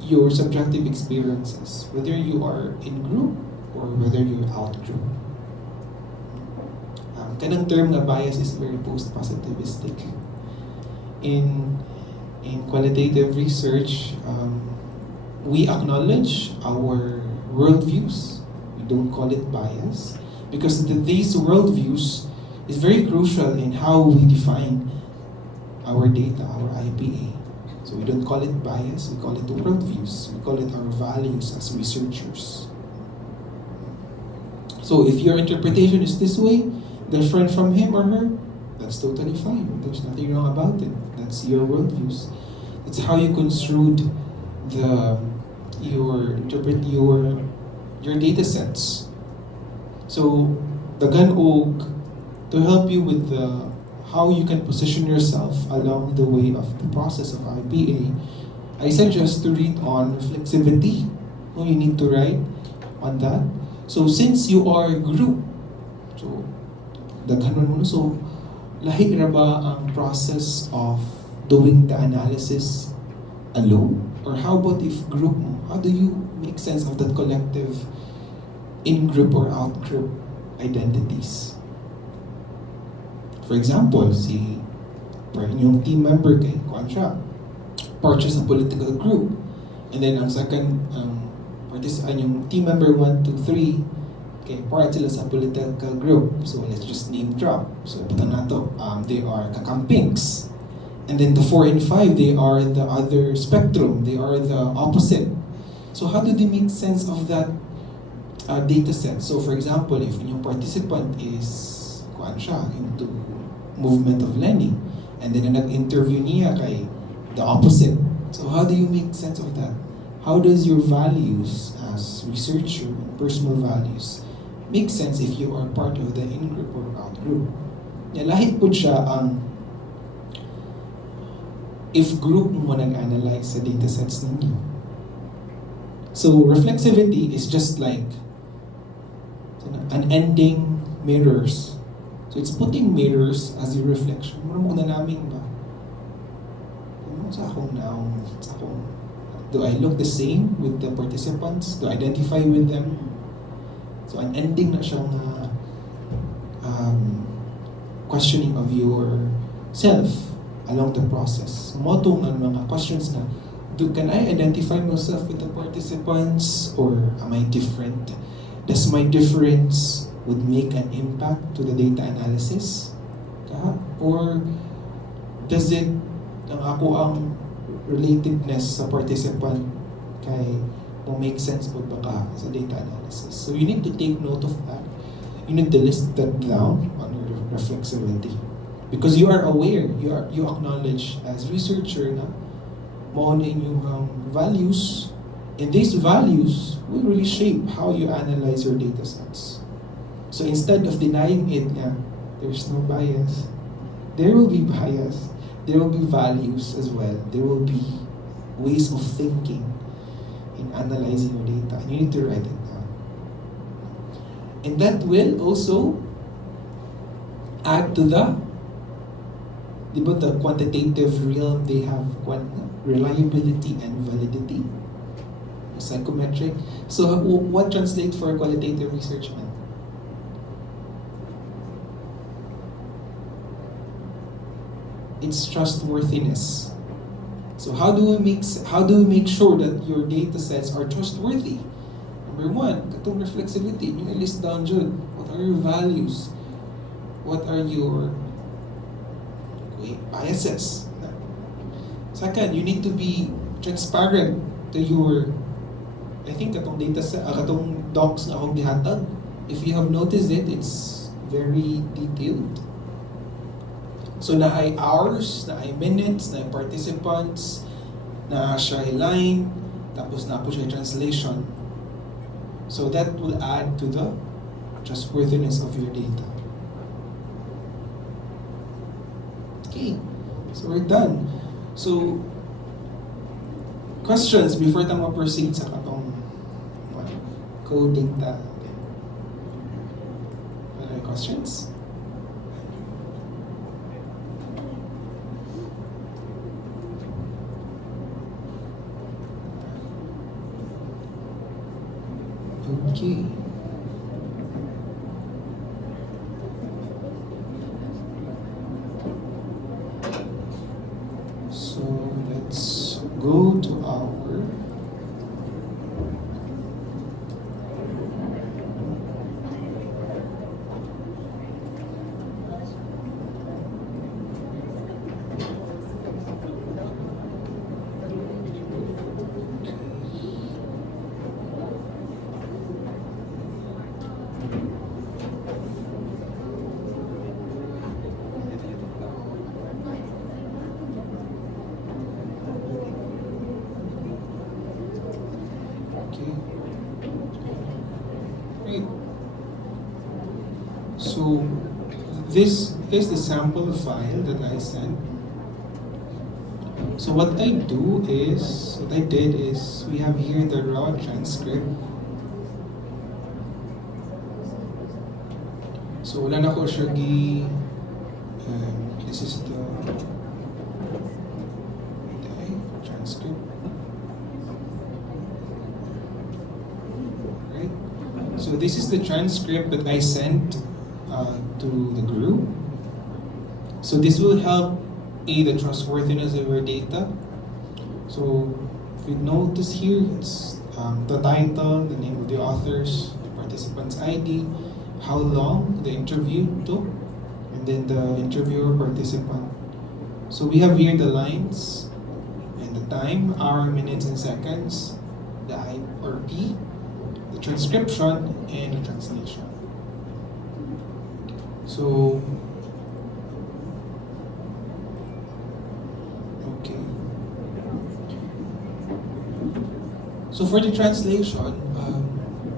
your subjective experiences, whether you are in group or whether you're out group. Kanang term na bias is very post-positivistic. In qualitative research, we acknowledge our worldviews. We don't call it bias because these worldviews is very crucial in how we define our data, our IPA. So we don't call it bias, we call it worldviews. We call it our values as researchers. So if your interpretation is this way, different from him or her, that's totally fine. There's nothing wrong about it. That's your worldviews. It's how you construed your data sets. So the og to help you with how you can position yourself along the way of the process of IPA, I suggest to read on reflexivity. Oh, you need to write on that. So since you are a group, so daghanon mo, so lahi ra ba ang process of doing the analysis alone? Or how about if group mo? How do you make sense of that collective in-group or out-group identities? For example, yung team member kay kuan siya, part siya sa political group. And then ang second yung team member 1, 2, 3, okay, part sila sa political group. So let's just name drop. So putang nato, they are kakampings. And then the 4 and 5, they are the other spectrum. They are the opposite. So how do they make sense of that data set? So for example, if yung participant is kuan siya into movement of Lenny, and then nag-interview niya kay the opposite. So how do you make sense of that? How does your values as researcher, personal values, make sense if you are part of the in-group or out-group? Lahit po siya ang if group mo nag-analyze sa datasets ninyo. So reflexivity is just like unending mirrors. So it's putting mirrors as your reflection. Muna mo na namin ba? Sa akong naong, sa akong, do I look the same with the participants? Do I identify with them? So unending na siyang questioning of yourself along the process. Motong ang mga questions na, can I identify myself with the participants or am I different? Does my difference would make an impact to the data analysis? Or does it, ang relatedness sa participant kay will make sense po baka sa data analysis? So you need to take note of that. You need to list that down on your reflexivity. Because you are aware, you acknowledge as researcher na mao na inyong values, and these values will really shape how you analyze your data sets. So instead of denying it, there's no bias. There will be bias. There will be values as well. There will be ways of thinking in analyzing your data. And you need to write it down. And that will also add to the quantitative realm. They have reliability and validity, psychometric. So what translates for qualitative research, man? It's trustworthiness. So how do we make sure that your data sets are trustworthy? Number one, katong reflexivity. You list down Jude. What are your values? What are your biases? Second, you need to be transparent to your, I think katong data set, katong docs na akong gihatag. If you have noticed it, it's very detailed. So na ay hours, na ay minutes, na ay participants, na siya ay line, tapos na po siya translation. So that will add to the trustworthiness of your data. Okay, so we're done. So, questions before tayo proceed sa katong coding ta. Are there questions? Okay. So let's go to our okay. Right. So this is the sample file that I sent. So what I did is, we have here the raw transcript. So wala na ko siya this is the transcript. Right? So this is the transcript that I sent to the group. So this will help the trustworthiness of your data. So if you notice here, it's the title, the name of the authors, the participant's ID, how long the interview took, and then the interviewer participant. So we have here the lines and the time, hour, minutes, and seconds, the I or P, the transcription, and the translation. So okay. So for the translation,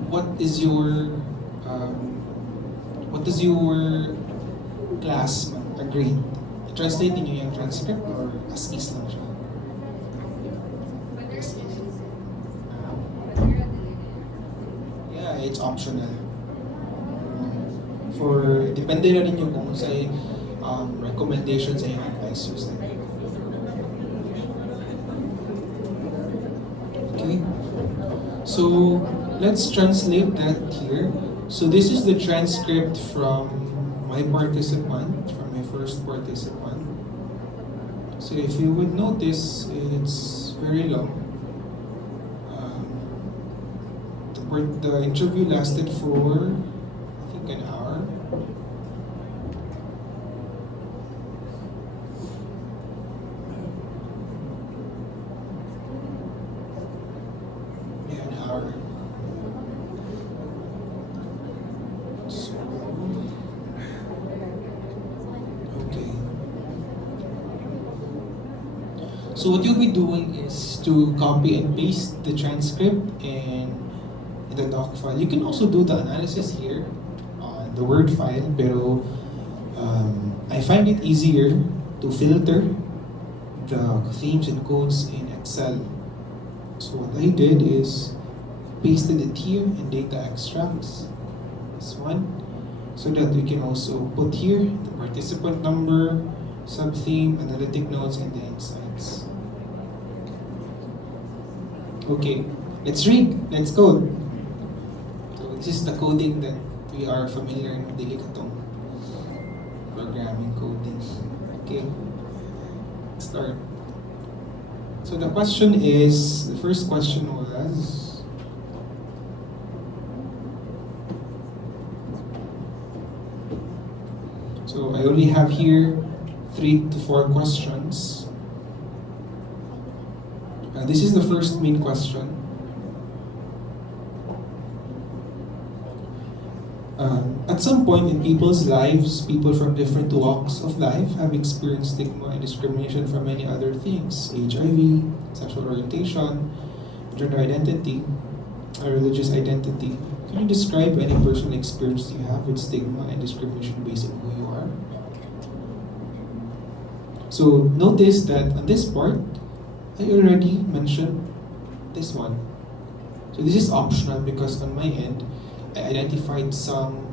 what does your class agree? Translating niyo yung transcript or as is lang siya? As is. Yeah, it's optional. Depende na rin yung kung sa recommendations sa yung advisors. Okay. So let's translate that here. So this is the transcript from my participant, from my first participant. So if you would notice, it's very long. The interview lasted for, I think, an hour. Yeah, an hour. So, okay. So what you'll be doing is to copy and paste the transcript and in the doc file. You can also do the analysis here on the Word file, pero I find it easier to filter the themes and codes in Excel. So what I did is pasted it here in data extracts, this one, so that we can also put here the participant number, sub-theme, analytic notes, and the insights. Okay, let's read, let's code. This is the coding that we are familiar with, dili katong programming coding. Okay, start. So the first question was, so I only have here 3 to 4 questions. This is the first main question. At some point in people's lives, people from different walks of life have experienced stigma and discrimination from many other things: HIV, sexual orientation, gender identity, or religious identity. Can you describe any personal experience you have with stigma and discrimination based on who you are? So notice that on this part, I already mentioned this one. So this is optional because on my end, I identified some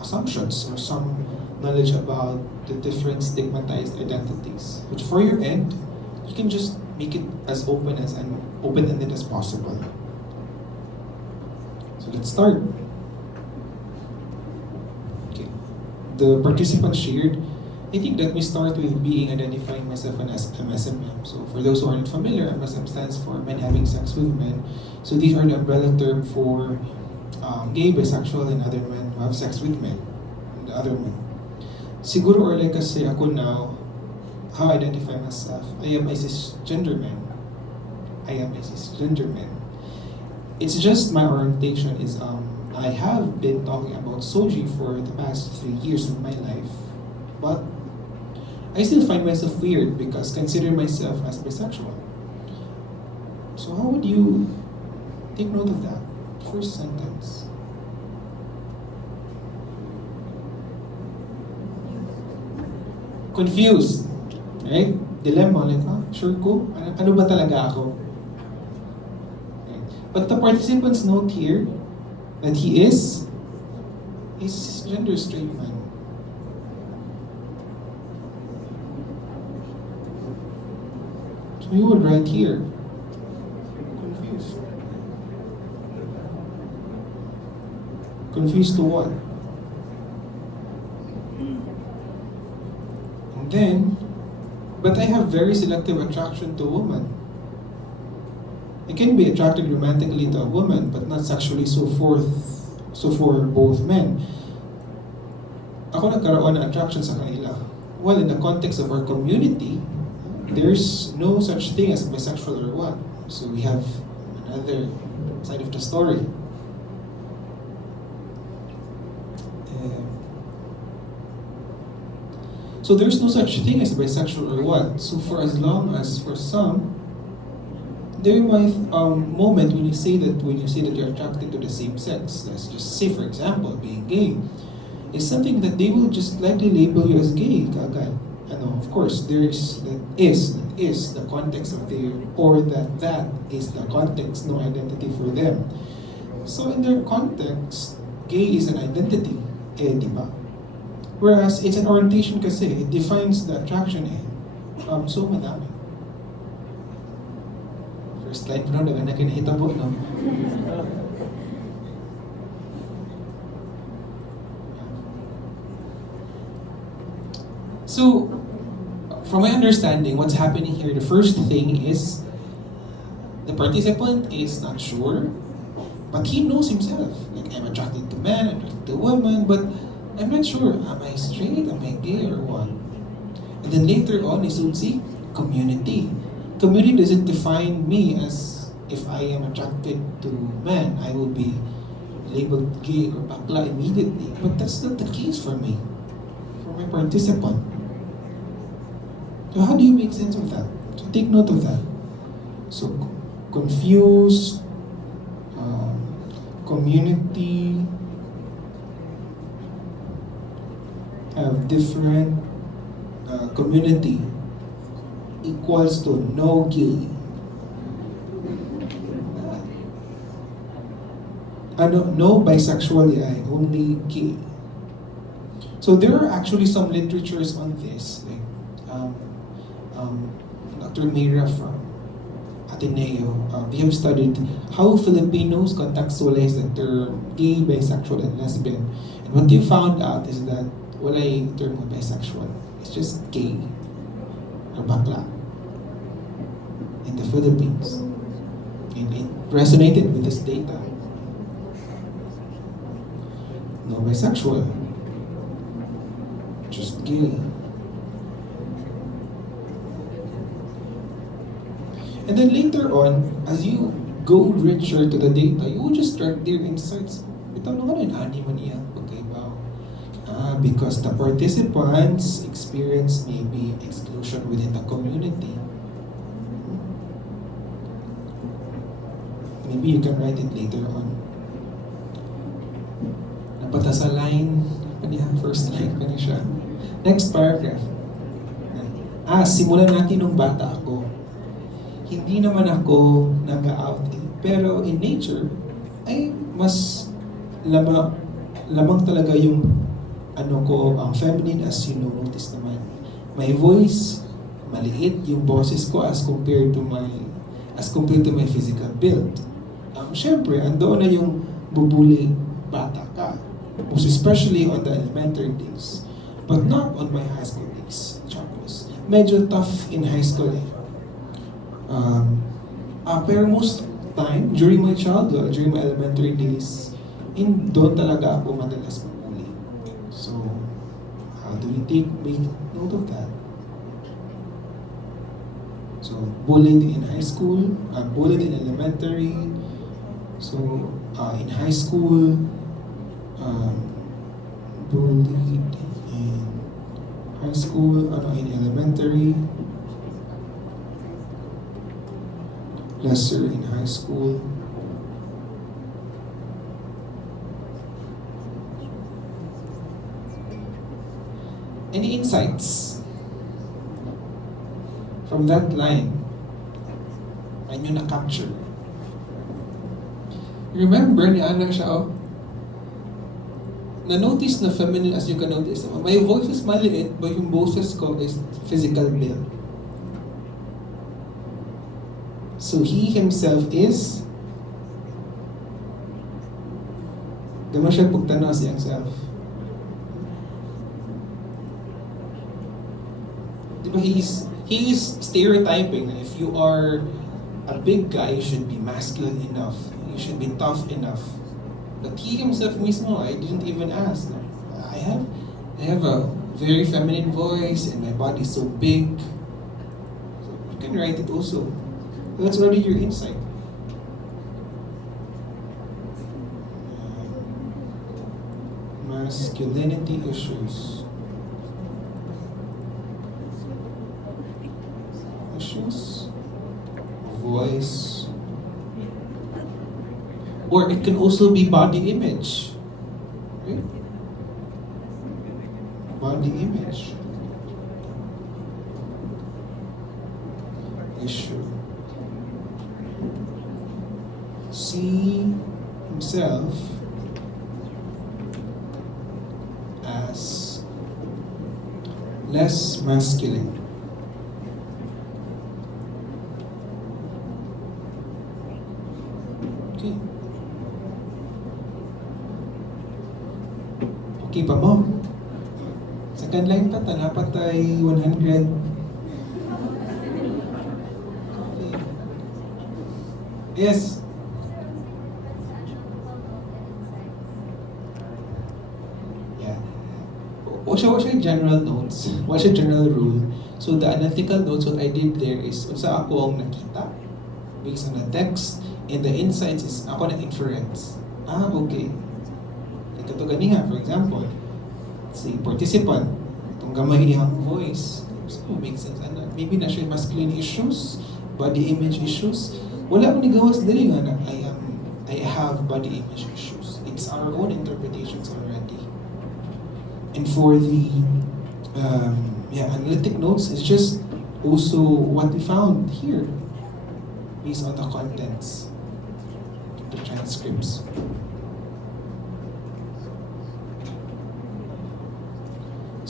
assumptions or some knowledge about the different stigmatized identities. But for your end, you can just make it as open-ended as possible. So let's start. Okay. The participants shared, I think let me start with being identifying myself as MSMM. So for those who aren't familiar, MSM stands for men having sex with men. So these are the umbrella term for gay, bisexual, and other men who have sex with men, and the other men. Siguro or like kasi ako now, how I identify myself, I am a cisgender man. I am a cisgender man. It's just my orientation is I have been talking about Soji for the past 3 years of my life, but I still find myself weird because consider myself as bisexual. So how would you take note of that? First sentence. Confused. Right? Dilemma, like, sure ko? Ano ba talaga ako? Right. But the participants note here that he is a cisgender straight man. So you would write here, confused. Confused to what? And then, but I have very selective attraction to a woman. I can be attracted romantically to a woman, but not sexually so for both men. Ako nagkaroon ng attraction sa kanila. Well, in the context of our community, there's no such thing as bisexual or what. So we have another side of the story. So there's no such thing as bisexual or what. So for as long as for some, there might moment when you say that you're attracted to the same sex. Let's just say, for example, being gay is something that they will just likely label you as gay. Kagad. Of course, there is that is the context of their, or that is the context, no identity for them. So in their context, gay is an identity, di ba? Whereas it's an orientation kasi, it defines the attraction so madami. First slide po na, na kinahita po, no? So, from my understanding, what's happening here, the first thing is the participant is not sure, but he knows himself. Like, I'm attracted to men, I'm attracted to women, but I'm not sure, am I straight, am I gay, or what? And then later on, is see community. Community doesn't define me as if I am attracted to men, I will be labeled gay or bakla immediately. But that's not the case for me, for my participant. So how do you make sense of that? So take note of that. So confused, community, have different community equals to no gay. No bisexuality, only gay. So there are actually some literatures on this, like Dr. Mira from Ateneo. They have studied how Filipinos contextualize the term gay, bisexual, and lesbian. And what they found out is that wala yung term of bisexual. It's just gay or bakla in the Philippines. And it resonated with this data. No bisexual, just gay. And then later on, as you go richer to the data, you will just track their insights. Ito ano yung ani man niya pagkaibaw. Because the participants experience maybe exclusion within the community. Maybe you can write it later on. Napata sa line, first line pa niya siya. Next paragraph. Simulan natin nung bata ako. Hindi naman ako nag-out pero in nature, ay mas lamang talaga yung ang feminine as you notice naman. My voice, maliit yung boses ko as compared to my physical build. Syempre, andoon na yung bubuli bata ka. Most especially on the elementary days. But not on my high school days, Chapos. Medyo tough in high school eh. Pero most time, during my childhood, during my elementary days, doon talaga ako madalas mabuli. So, how do we make note of that? So, bullied in high school, bullied in elementary. So, in high school, bullied in high school, in elementary, lesser in high school. Any insights from that line? Ano yung na-capture? Remember, ni Ana siya, na-notice na feminine, as you can notice, my voice is maliit, but yung boses ko is physical build. So he himself is, gano'n siya pagtanaw sa himself. Diba he is stereotyping. If you are a big guy, you should be masculine enough. You should be tough enough. But he himself mismo, I didn't even ask. I have a very feminine voice and my body is so big. So you can write it also. That's already your insight. Masculinity issues. Voice. Or it can also be body image. Right? Body image. Issue. See himself as less masculine. Okay. Okay pa mo? Second line pa, tanapat tayo 100. Okay. Yes. Yeah. What's your general notes? What's your general rule? So the analytical notes, what I did there is, sa ako ang nakita, based on the text, and the insights is ako na inference. Okay. Ito to ganiha, for example, si participant, itong gamay niyang voice, so makes sense. Maybe na siya masculine issues, body image issues. Wala akong nigawas dali nga na I have body image issues. It's our own interpretations already. And for the analytic notes, it's just also what we found here, based on the contents. The transcripts.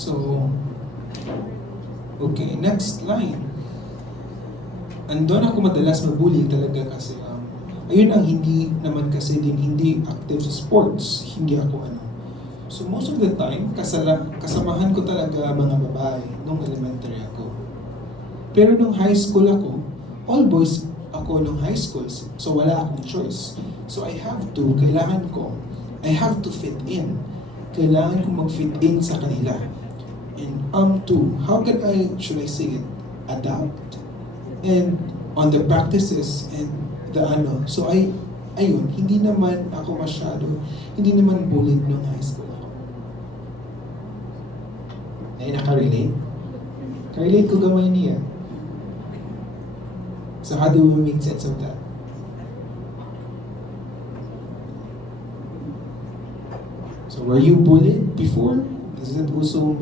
So, okay, next line. Andun ako madalas mabully talaga kasi ayun ang hindi naman kasi din hindi active sa sports. Hindi ako So most of the time, kasamahan ko talaga mga babae nung elementary ako. Pero nung high school ako, all boys ako nung high school, so wala akong choice. So I have to fit in. Kailangan ko mag-fit in sa kanila. And how can should I say it, adapt. And on the practices and the so ayun, hindi naman bullied nung high school ako. Ay, nakarelate? Karelate ko gamay niya. So how do we make sense of that? So were you bullied before? Does it also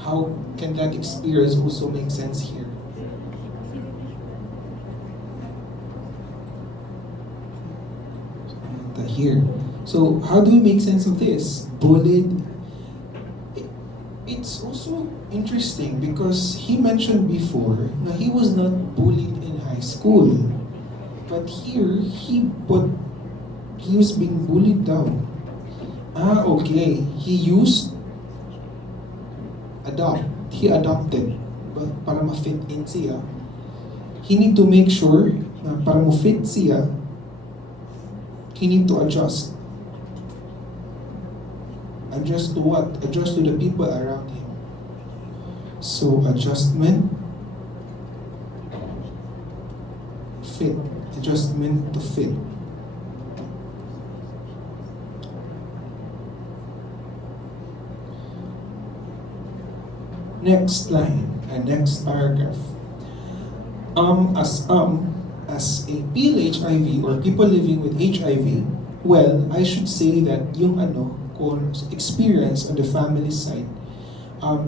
how can that experience also make sense here? Here. So how do we make sense of this? Bullied. It's also interesting because he mentioned before that he was not bullied in high school. But here, he He was being bullied daw. Okay. He adopted para ma-fit in siya. He need to make sure na para mo-fit siya, he need to adjust. Adjust to what? Adjust to the people around him. So, adjustment, fit. Adjustment to fit. Next line, and next paragraph. As a PLHIV or people living with HIV, well, I should say that yung experience on the family side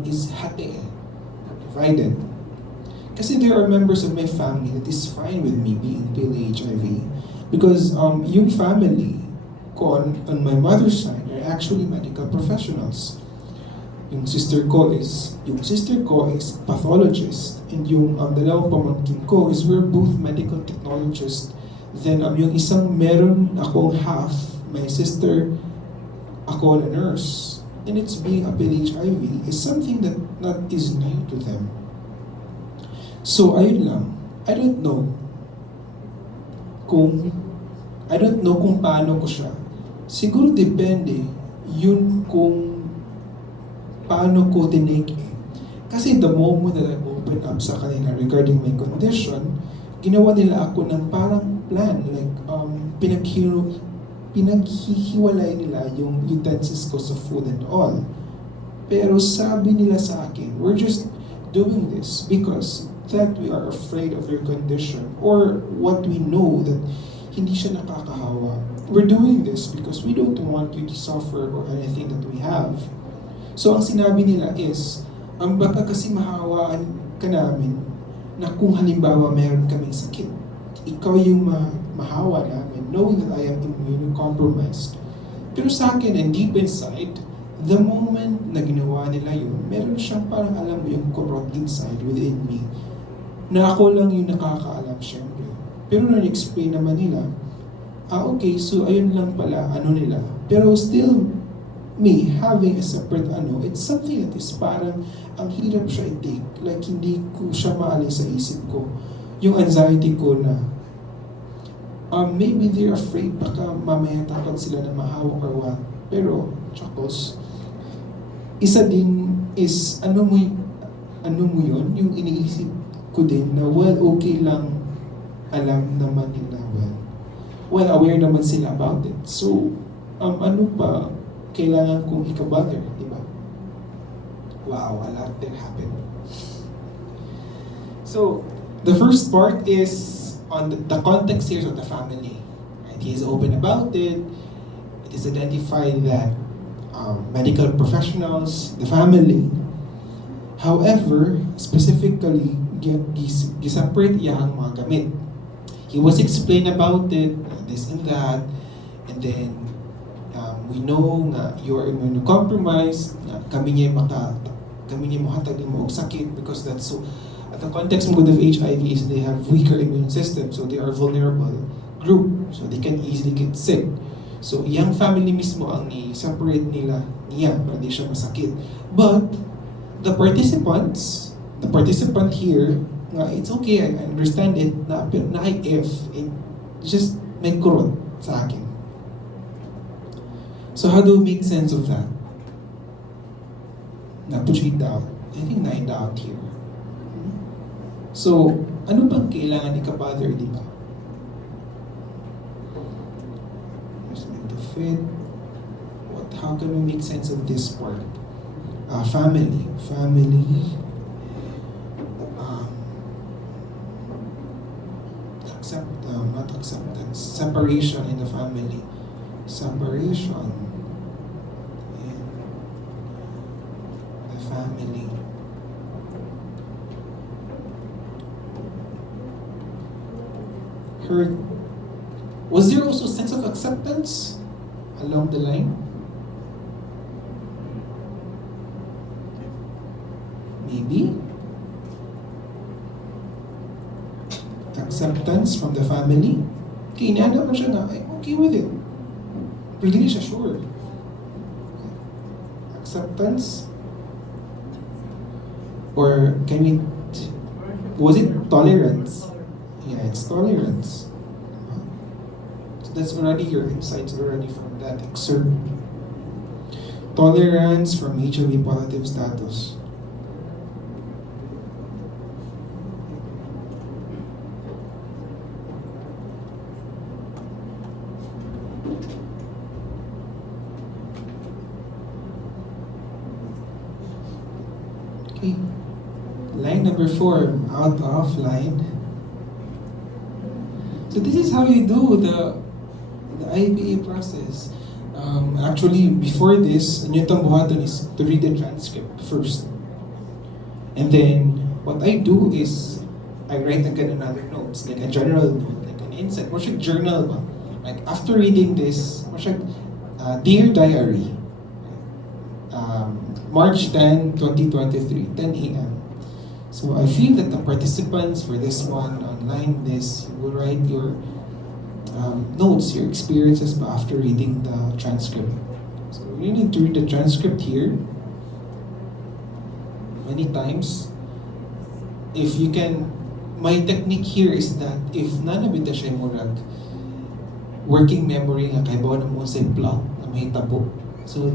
is divided. Kasi there are members of my family that is fine with me being PLHIV because yung family ko on my mother's side are actually medical professionals. Yung sister ko is pathologist, and yung dalawang pamangkin ko is we're both medical technologists. Then yung isang meron akong half, my sister, ako na nurse. And it's being a PLHIV is something that is new to them. So ayun lang. I don't know kung paano ko siya. Siguro depende yun kung paano ko tinake it. Kasi the moment that I open up sa kanila regarding my condition, ginawa nila ako ng parang plan. Like, pinaghihiwalay nila yung utensils ko sa food and all. Pero sabi nila sa akin, we're just doing this because that we are afraid of your condition or what we know that hindi siya nakakahawa. We're doing this because we don't want you to suffer or anything that we have. So ang sinabi nila is, ang baka kasi mahawaan ka namin na kung halimbawa meron kaming sakit, ikaw yung mahawa namin, knowing that I am immunocompromised. Pero sa akin, and deep inside, the moment na ginawa nila yun, meron siyang parang alam mo yung corrupt inside within me, na ako lang yung nakakaalam syempre. Pero nung explain naman nila, okay, so ayun lang pala, nila. Pero still, me having a separate it's something that is parang ang hirap siya i-take. Like hindi ko siya maalis sa isip ko. Yung anxiety ko na maybe they're afraid baka mamaya takot sila na mahawak or what. Pero, chokos, isa din is ano mo yun, yung iniisip ko din na well, okay lang, alam naman nila well, aware naman sila about it. So, ano pa kailangan kong ika-bother, di ba? Wow, a lot did happen. So, the first part is on the context here of the family. Right? He is open about it. It is identified that medical professionals, the family. However, specifically, giseparate niya ang mga gamit. He was explained about it, this and that, and then we know nga you are immunocompromised, na kami niya mahatag mo og sakit because that's so. At the context mo of HIV is they have weaker immune system, so they are vulnerable group, so they can easily get sick. So iyang family mismo ang i-separate niya para di siya masakit. But the participant here, it's okay, I understand it, na if it just may kurot sa akin. So how do we make sense of that? Put you doubt. I think doubt here. So, ano bang kailangan ika-bother, di ba? To fit. How can we make sense of this part? Family. Not acceptance. Separation in the family. Separation in the family. Hurt. Was there also a sense of acceptance along the line? Maybe. Acceptance from the family. Okay, naman siya na, I'm okay with it. Pero hindi siya sure. Acceptance? Or can we, was it tolerance? Yeah, it's tolerance. So that's already your insights already from that excerpt. Tolerance from HIV positive status. Okay. Line number 4, out of line. So this is how you do the IPA process. Actually, before this, ang yung buhaton is to read the transcript first. And then, what I do is, I write again another notes, like a general note, like an insight. Or siya journal ba? Like, after reading this, or siya, Dear Diary, March 10, 2023, 10 a.m. So I feel that the participants for this one, online this, you will write your notes, your experiences after reading the transcript. So you need to read the transcript here many times. If you can, my technique here is that if nanabita siya murag working memory nga kay bawa na mo sa plot na may tabo. So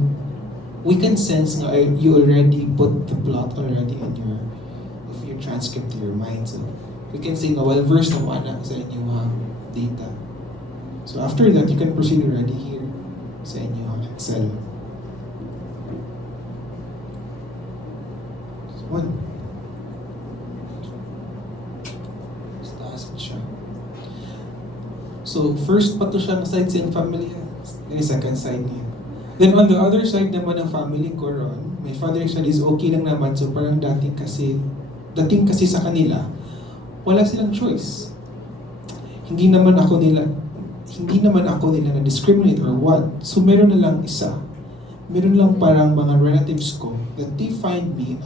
we can sense nga you already put the plot already in your transcript to your mind. So we can say na well-versed na mo ana sa inyong data. So after that, you can proceed already here sa inyong Excel. So, one. Taas siya. So first pa to siya na side sa family. Then second side niya. Then on the other side naman ng family ko ron, my father side is okay lang naman. So parang dating kasi sa kanila, wala silang choice. Hindi naman ako nila na discriminate or what. So meron na lang isa. Meron lang parang mga relatives ko that they find me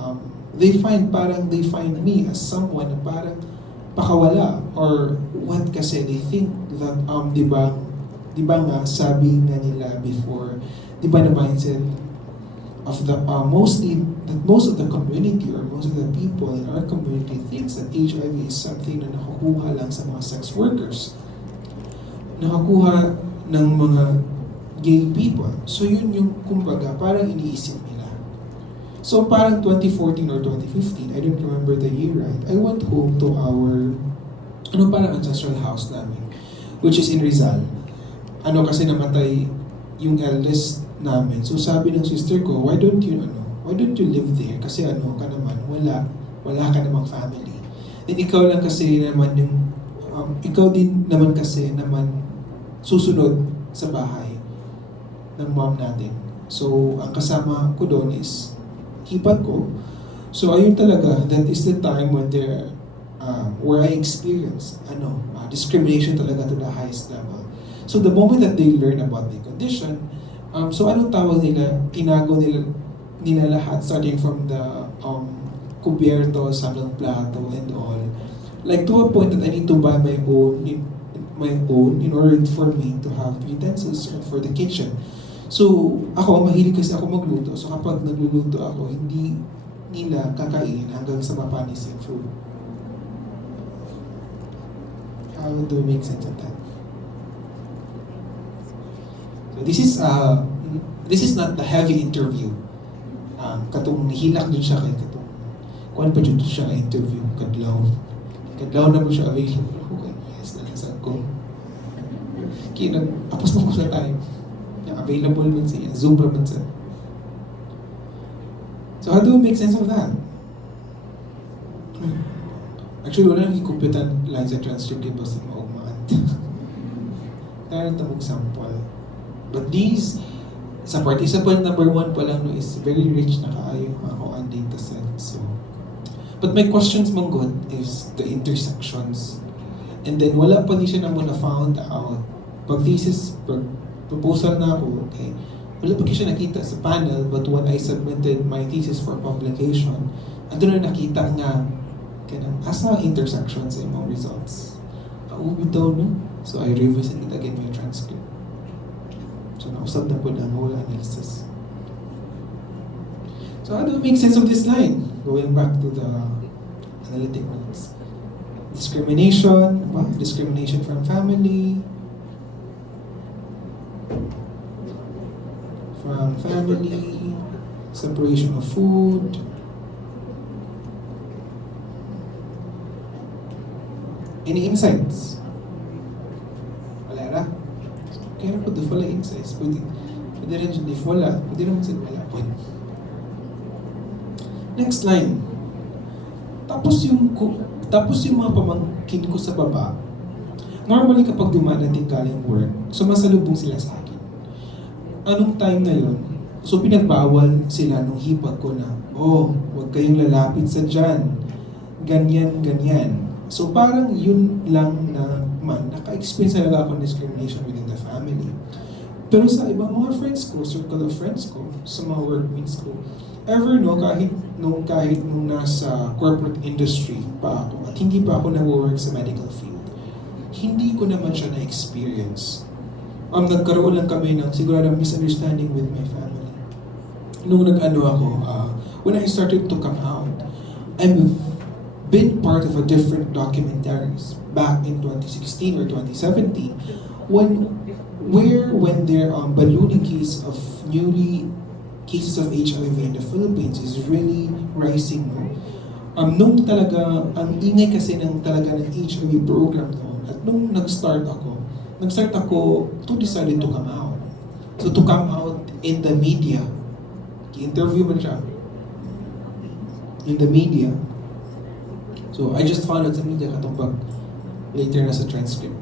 as someone na parang pakawala or what kasi they think that di ba nga sabi nga nila before, di ba na mindset of the most of the community or most of the people in our community thinks that HIV is something na nakukuha lang sa mga sex workers. Nakakuha ng mga gay people. So yun yung kumbaga parang iniisip nila. So parang 2014 or 2015, I don't remember the year right, I went home to our parang ancestral house namin, which is in Rizal. Kasi namatay yung eldest namin. So sabi ng sister ko, why don't you live there? Kasi ka naman, wala ka namang family. Then ikaw lang kasi naman yung, ikaw din naman kasi naman susunod sa bahay ng mom natin. So ang kasama ko doon is hipat ko. So ayun talaga, that is the time when where I experienced discrimination talaga to the highest level. So the moment that they learn about the condition, so anong tawag nila? Tinago nila lahat, starting from the kubiertos hanggang plato and all. Like to a point that I need to buy my own in order for me to have utensils for the kitchen. So ako, mahilig kasi ako magluto. So kapag nagluluto ako, hindi nila kakain hanggang sa mapanis yung food. How do we make sense of that? So this is not the heavy interview. Katong nihilak din siya kay katong kuan pa dito siya kay interview kadlaw na mo siya available. Okay, yes, nalasag ko. Apos mo ko sa time. Available man siya, Zoom pa man siya. So how do we make sense of that? Actually, wala nang ikupitan lang sa transcript kay basta maugmaan. Kaya tamog sample. But these, sa participant number 1 pa lang no, is very rich na kaayo ako ang data set. So, but my questions mong good is the intersections. And then wala pa din siya na muna found out. Pag proposal na ako, okay, wala pa siya nakita sa panel, but when I submitted my thesis for publication, ando na nakita nga kanang asa intersections sa imong results. Bitaw no? So I revisited again my transcript. So nausap na po ang whole analysis. So how do we make sense of this line? Going back to the analytic notes. Discrimination, discrimination from family, separation of food, any insights? Wala na? Kaya po the wala insights. Pwede rin dyan if wala, pwede naman sa wala. Next line. Tapos yung mga pamangkin ko sa baba, normally kapag dumadating galing work, sumasalubong sila sa akin. Anong time na yun? So pinagbawal sila nung hipag ko na, huwag kayong lalapit sa dyan. Ganyan. So parang yun lang na naka-experience talaga ako ng discrimination within the family. Pero sa ibang mga friends ko, circle of friends ko, sa mga workmates ko, kahit nung nasa corporate industry pa ako at hindi pa ako nag-work sa medical field, hindi ko naman siya na-experience. Nagkaroon lang kami ng siguradong misunderstanding with my family. Nung when I started to come out, I've been part of a different documentaries back in 2016 or 2017 when their ballooning case of cases of HIV in the Philippines is really rising. Nung talaga, ang ingay kasi ng HIV program noon, at nung nag-start ako to decide to come out. So to come out in the media, i-interview man siya in the media. So I just found out sa media katumbag later na sa transcript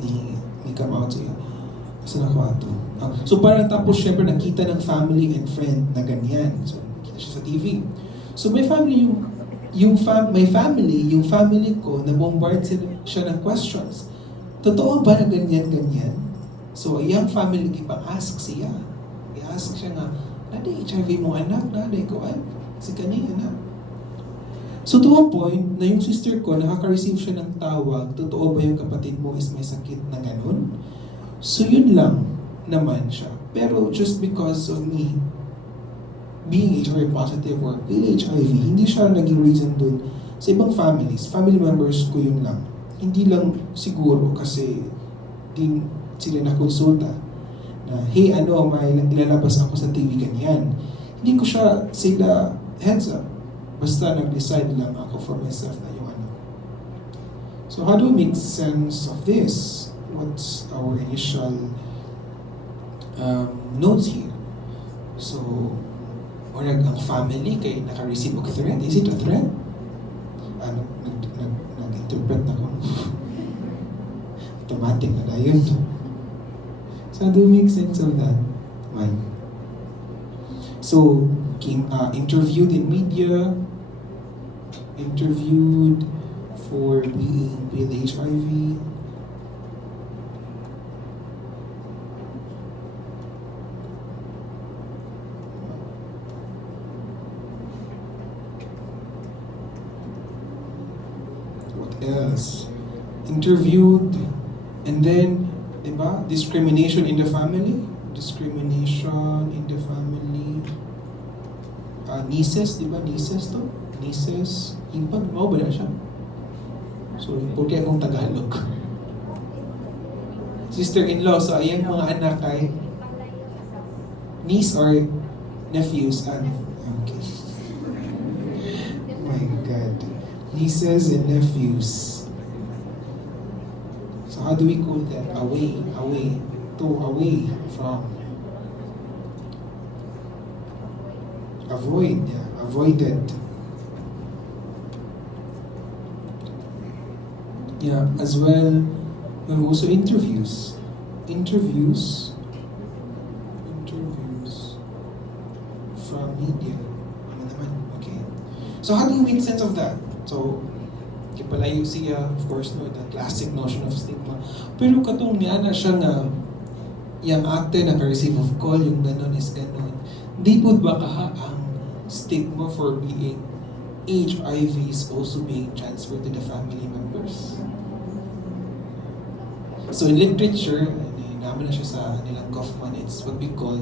ni come out siya. Saan ako ato? So parang tapos syempre nakita ng family and friend na ganyan. So nakita siya sa TV. So my family ko, na-bombard siya ng questions. Totoo ba na ganyan? So yung family ipa-ask siya. I-ask siya nga, nade HIV mo anak, nade ko ay, si kanina anak. So to a point na yung sister ko, nakaka-receive siya ng tawag, totoo ba yung kapatid mo is may sakit na ganun? So yun lang naman siya. Pero just because of me being HIV positive or HIV, hindi siya naging reason dun sa ibang family members ko yun lang. Hindi lang siguro kasi din sila na-consulta na, hey, may ilalabas ako sa TV ganyan. Hindi ko sila heads up. Basta nag-decide lang ako for myself na yung So how do we make sense of this? What's our initial notes here? So, ang family kay naka-receive og threat. Is it a threat? Nag-interpret na ko. Automatic na yun. So how do we make sense of that? So, interviewed in media, interviewed for being with HIV. What else? Interviewed, and then, diba? Discrimination in the family. Discrimination in the family. Nieces, diba? Nieces to? Nieces. Impag, ba siya? So, porque akong Tagalog. Sister-in-law, so ayang mga anak ay niece or nephews. Okay. Oh my God. Nieces and nephews. So how do we call that? Away from. Avoided. Yeah, as well, also interviews from media. Okay. So how do you make sense of that? So, kipalayo siya, of course, no, the classic notion of stigma. Pero katong niya na siya nga, yung ate naka-receive of call, yung ganon is ganon. Di po ba ang stigma for being HIV is also being transferred to the family members? So in literature and in naman na siya sa nilang Kaufman. It's what we call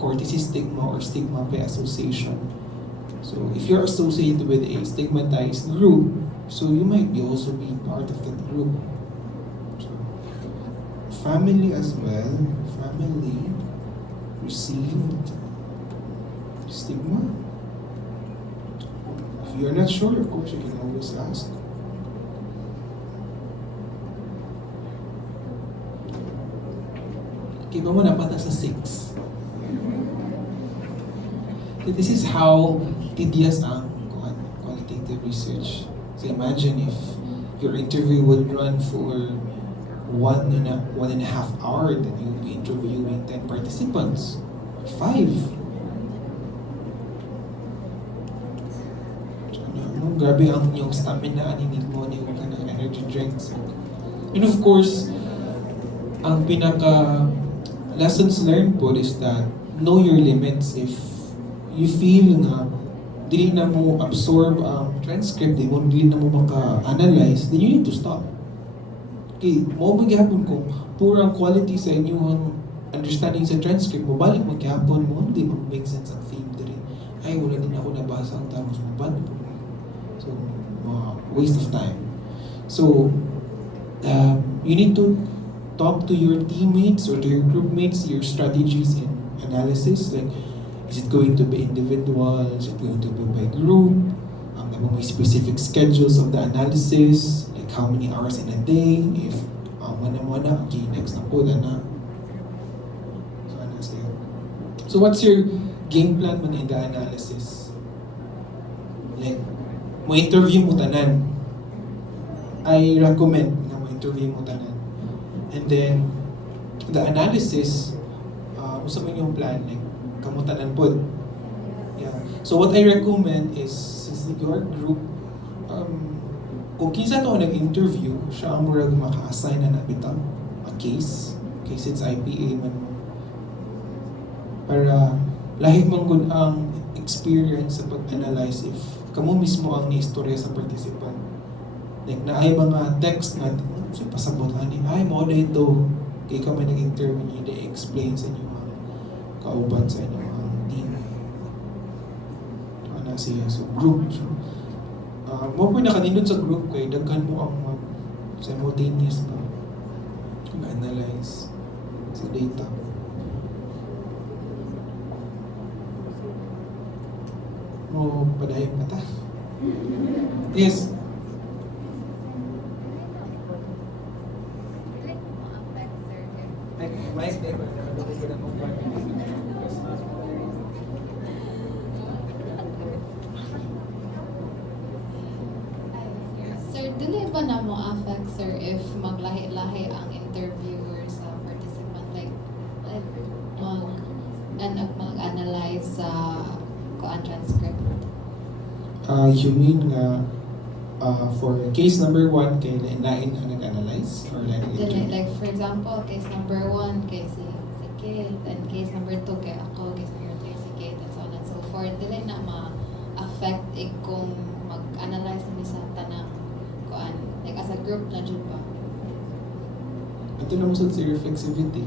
courtesy stigma or stigma by association. So if you're associated with a stigmatized group, so you might be also be part of that group. So, family as well. Family received stigma. If you're not sure, of course, you can always ask. Okay, ba mo napata sa 6? So this is how tedious ang qualitative research. So imagine if your interview would run for 1.5 hours, then you'll be interviewing 10 participants. 5. Grabe ang yung stamina, need mo yung kind of energy drinks. And of course, ang pinaka lessons learned po is that know your limits. If you feel na dili na mo absorb ang transcript, dili na mo maka-analyze, then you need to stop. Okay, mo maghapon ko, purang quality sa inyong understanding sa transcript mo, balik maghapon mo, hindi mo make sense ang theme diri. Ay, wala din ako nabasa ang tapos mo ba? So, waste of time. So, you need to talk to your teammates or to your group mates, your strategies in analysis. Like, is it going to be individual? Is it going to be by group? May specific schedules of the analysis, like how many hours in a day, if mana-mana, okay, next na po, na. So what's your game plan man in the analysis? Like, mo interview mo tanan. I recommend na mo interview mo tanan. And then, the analysis, usa man yung plan, like, kamutanan po. Yeah. So what I recommend is, since your group, kung kinsa to nag-interview, siya ang murag maka-assign na nabitang a case. Case it's IPA man. Para lahi man gud ang experience sa pag-analyze if kamo mismo ang ni-istorya sa participant. Like, naay mga text na, so pasabot ani, ay mo na ito. Kaya ka may nag-interview niyo, i-explain sa inyo mga kauban sa inyo mga team. Ano siya, so group. Mo po nakanindot sa group kay daghan mo ang simultaneous na mag-analyze sa data. Mo padayon ka ta? Yes. Sir, dili ba na mo affect, sir, if maglahi-lahi ang interviewer sa participant, like mag-analyze sa transcript? You mean for case number 1, kay lain ang nag-analyze? Or lain ang Dili, like for example, case number 1 kay si Kate, and case number 2 kay ako, case number 3 si Kate, and so on and so forth. Dili na ma-affect kung mag-analyze nila sa tanang kuan, like as a group na jud ba? Ito na mo sa reflexivity.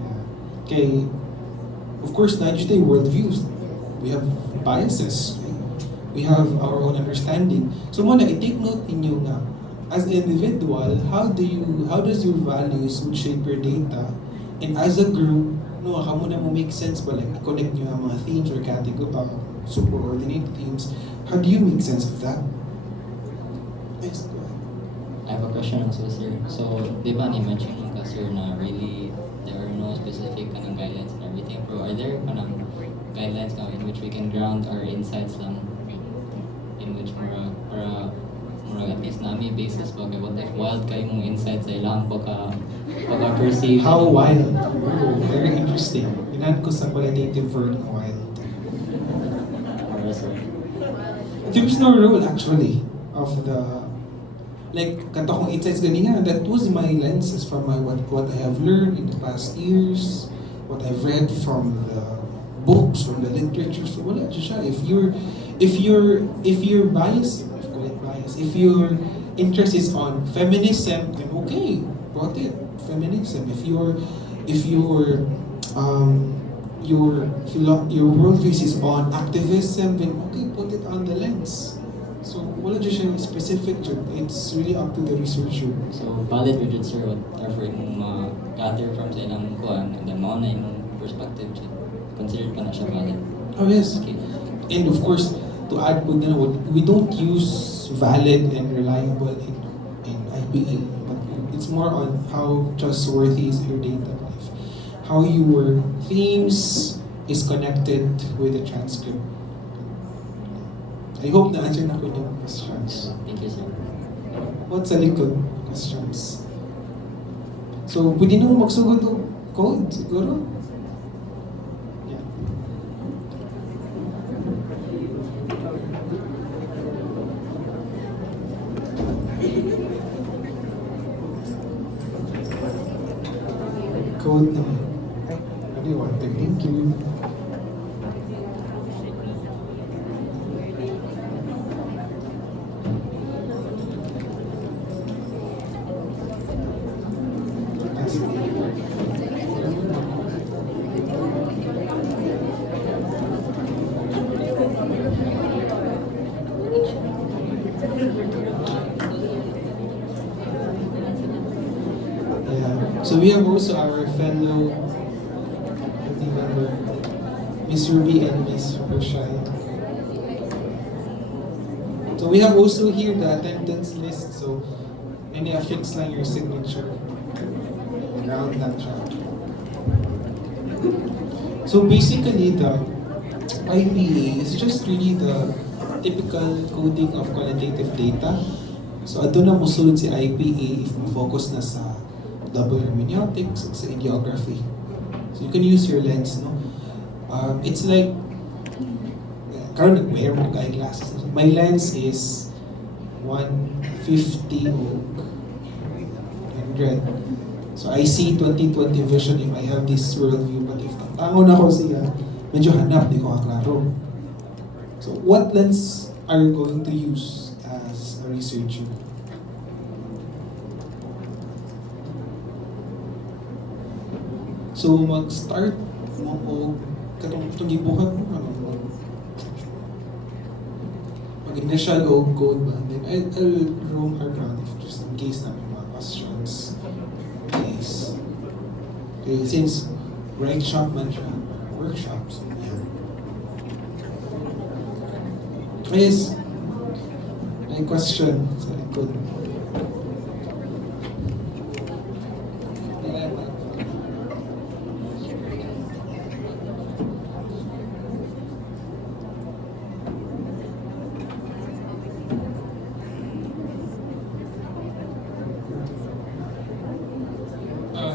Yeah. Kay, of course, not just worldviews. We have biases. We have our own understanding. So muna, i-take note ninyo nga, as an individual, how does your values would shape your data? And as a group, no, kamo na mo make sense ba? Like, connect nyo ang mga themes or category, superordinate themes. How do you make sense of that? Yes, go ahead. I have a question also, sir. So, di ba ni-mention ka, sir, na really there are no specific kanang guidelines and everything. Pero are there kanang guidelines in which we can ground our insights lang? In which para at least nami basis ba kay what if wild kayo mong insights ay lang pagka-perceive. How wild? Oh, very interesting. Inan ko sa qualitative word na wild. There's no rule actually of the, like, kanto kong insights ganina, that was my lenses from what I have learned in the past years, what I've read from the books, from the literature. So wala siya. If you're biased, if your interest is on feminism, then okay, brought it. feminism. If your worldview is on activism, then okay, put it on the lens. So wala dyan siya specific dyan. It's really up to the researcher. So, valid rigid sir, whatever yung gather from sa ilang kuhan, and then mauna yung perspective siya. Considered pa na siya valid. Oh yes. Okay. And of course, to add po na, we don't use valid and reliable in IPA, but it's more on how trustworthy is your data. How your themes is connected with the transcript. I hope na answer na ko yung questions. Thank you, sir. What's sa likod? Questions. So, pwede naman magsugod o code, siguro? Yeah. Code naman. Ano yung one thing? Thank you. Yeah. So we have also our fellow team member, Miss Ruby and Miss Rochelle. So we have also here the attendance list. So any affix lang your signature. Around that chart. So basically the IPA is just really the typical coding of qualitative data. So ato na musulod si IPA if mo focus na sa double hermeneutics, sa ideography. So you can use your lens, no? It's like, karon nag-wear mo ka eyeglasses. My lens is 150 o 100. So I see 20/20 vision if I have this worldview, but if tango na ko siya, medyo hanap, di ko kaklaro. So what lens are you going to use as a researcher? So mag-start mo o katong gibuhat mo ano mo. Mag-initial o code ba? Then I'll roam around if just in case na may mga questions. Yes. Okay, since workshop man siya, workshops. Yeah. Yes. May question sa likod.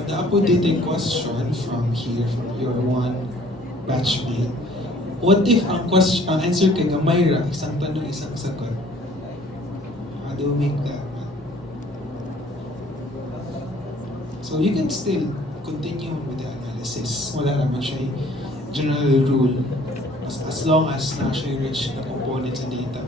The updated question from here, from your one batchmate. What if ang question, ang answer kay gamay ra, isang tanong, isang sagot? How do you make that? So you can still continue with the analysis. Wala naman siya general rule. As long as na siya rich na component sa data.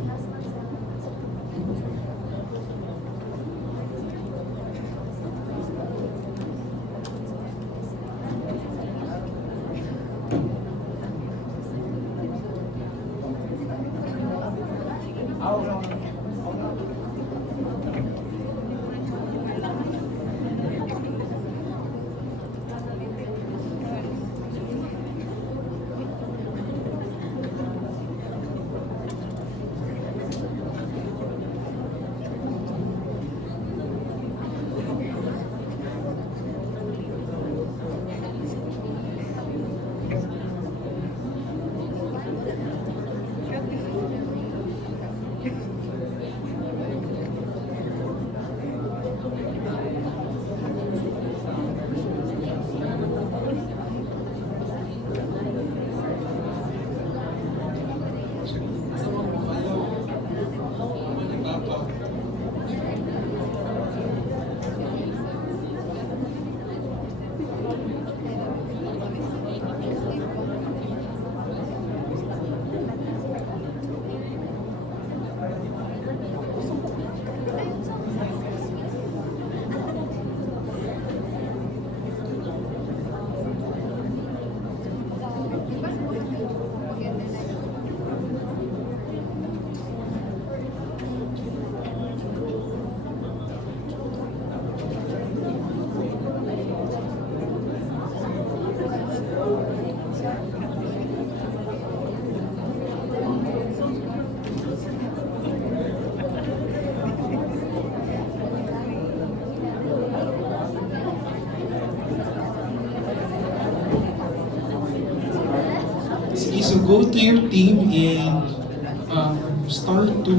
go to your team and start to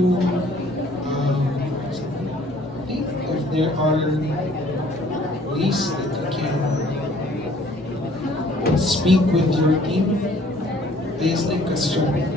think if there are ways that you can speak with your team based on question.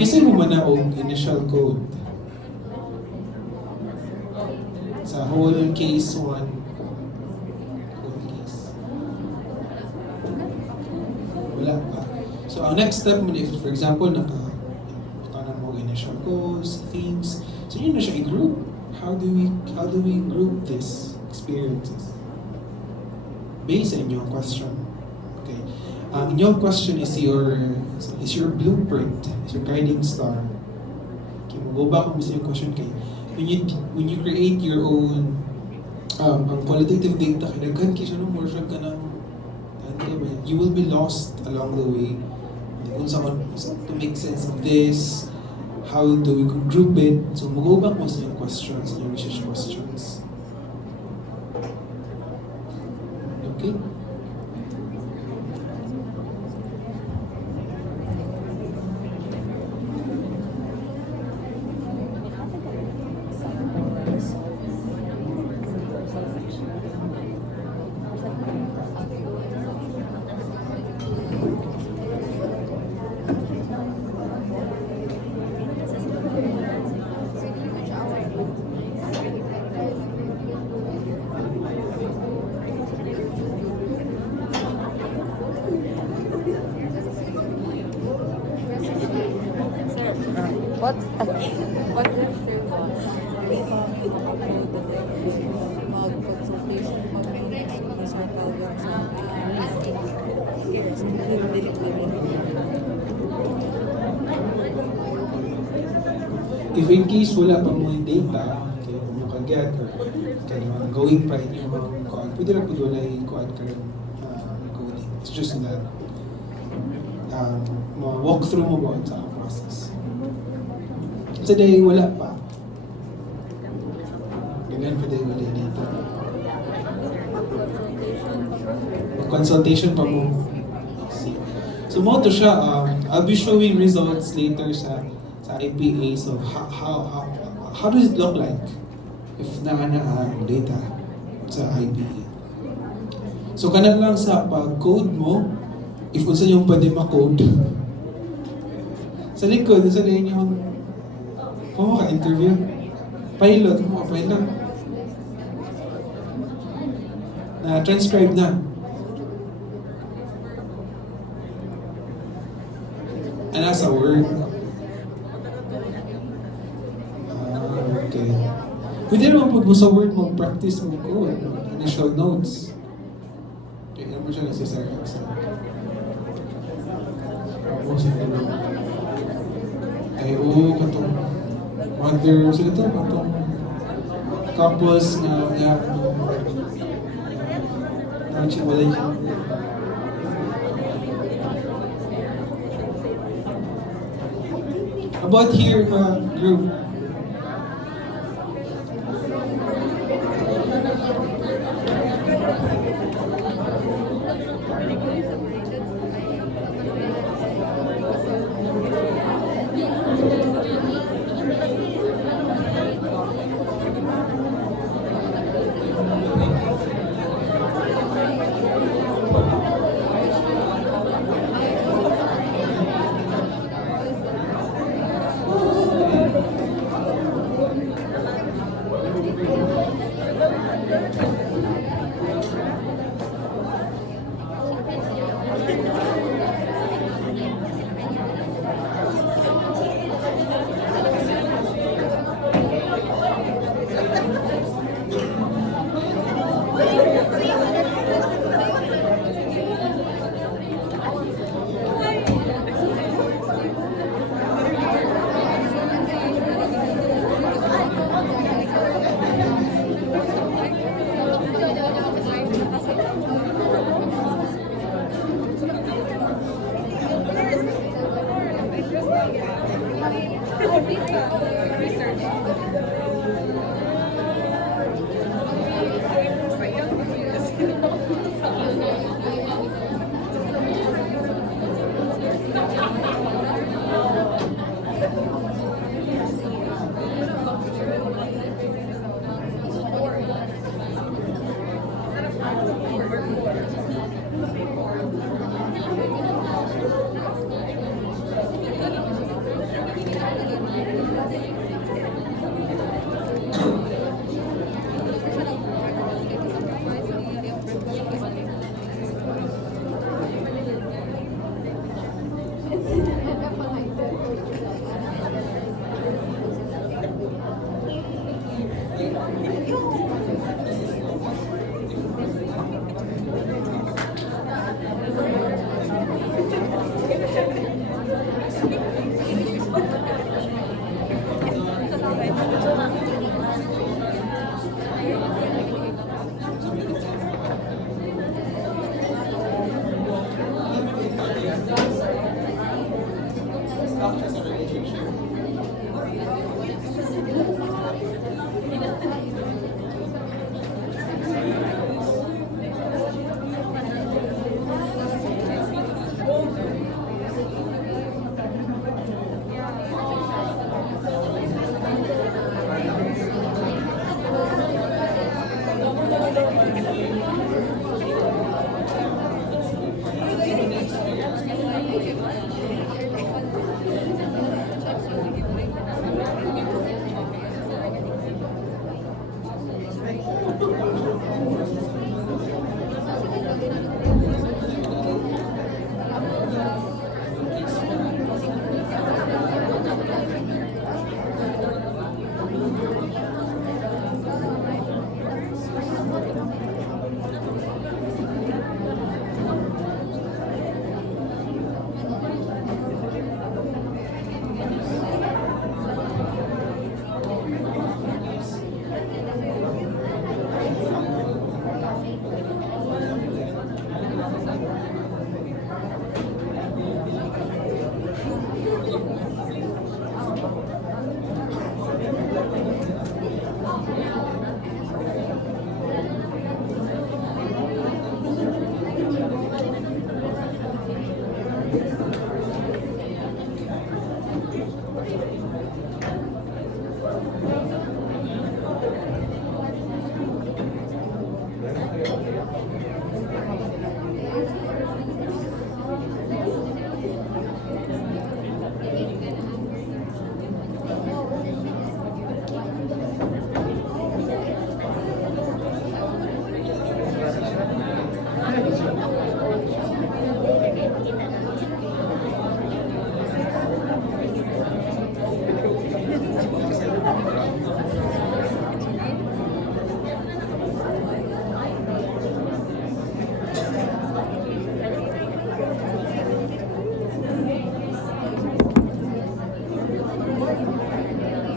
Kasi mo man na og initial code sa whole case 1 whole case. Wala pa. So ang next step mo if for example naka mo initial codes, themes, so yun na siya i-group. How do we group these experiences? Based on your question. Okay. Your question is your blueprint, is your guiding star. Okay, go back mo sa yung question kay when you create your own ang qualitative data kinaghan kay siya no more siya kanang you will be lost along the way. Kung saan to make sense of this, how do we group it? So go back mo sa yung questions, yung research questions. Okay? What if there was mag-consultation mag circle If in case wala pa mo yung data, okay, kung makaget or kaya going pa yung mga kuan, pwede na pwede wala yung kuan ka rin coding. It's just that walk through mo ba sa process. Today, wala pa. Ganyan pa din wala dito. Consultation pa mo. See. So mo to siya, I'll be showing results later sa IPA. So how does it look like if na data sa IPA? So kanan lang sa pag-code mo, if unsa yung pwede ma-code. Sa likod, sa linya yung kung maka-interview, pilot, na transcribe na. And as a word. Okay. Pwede naman po sa word mo, practice mo ko, initial notes. Kaya naman siya necessary sa tapos ito. Ay, oo, katong mother, sila ito, katong couples na wala yung about here, group. Research.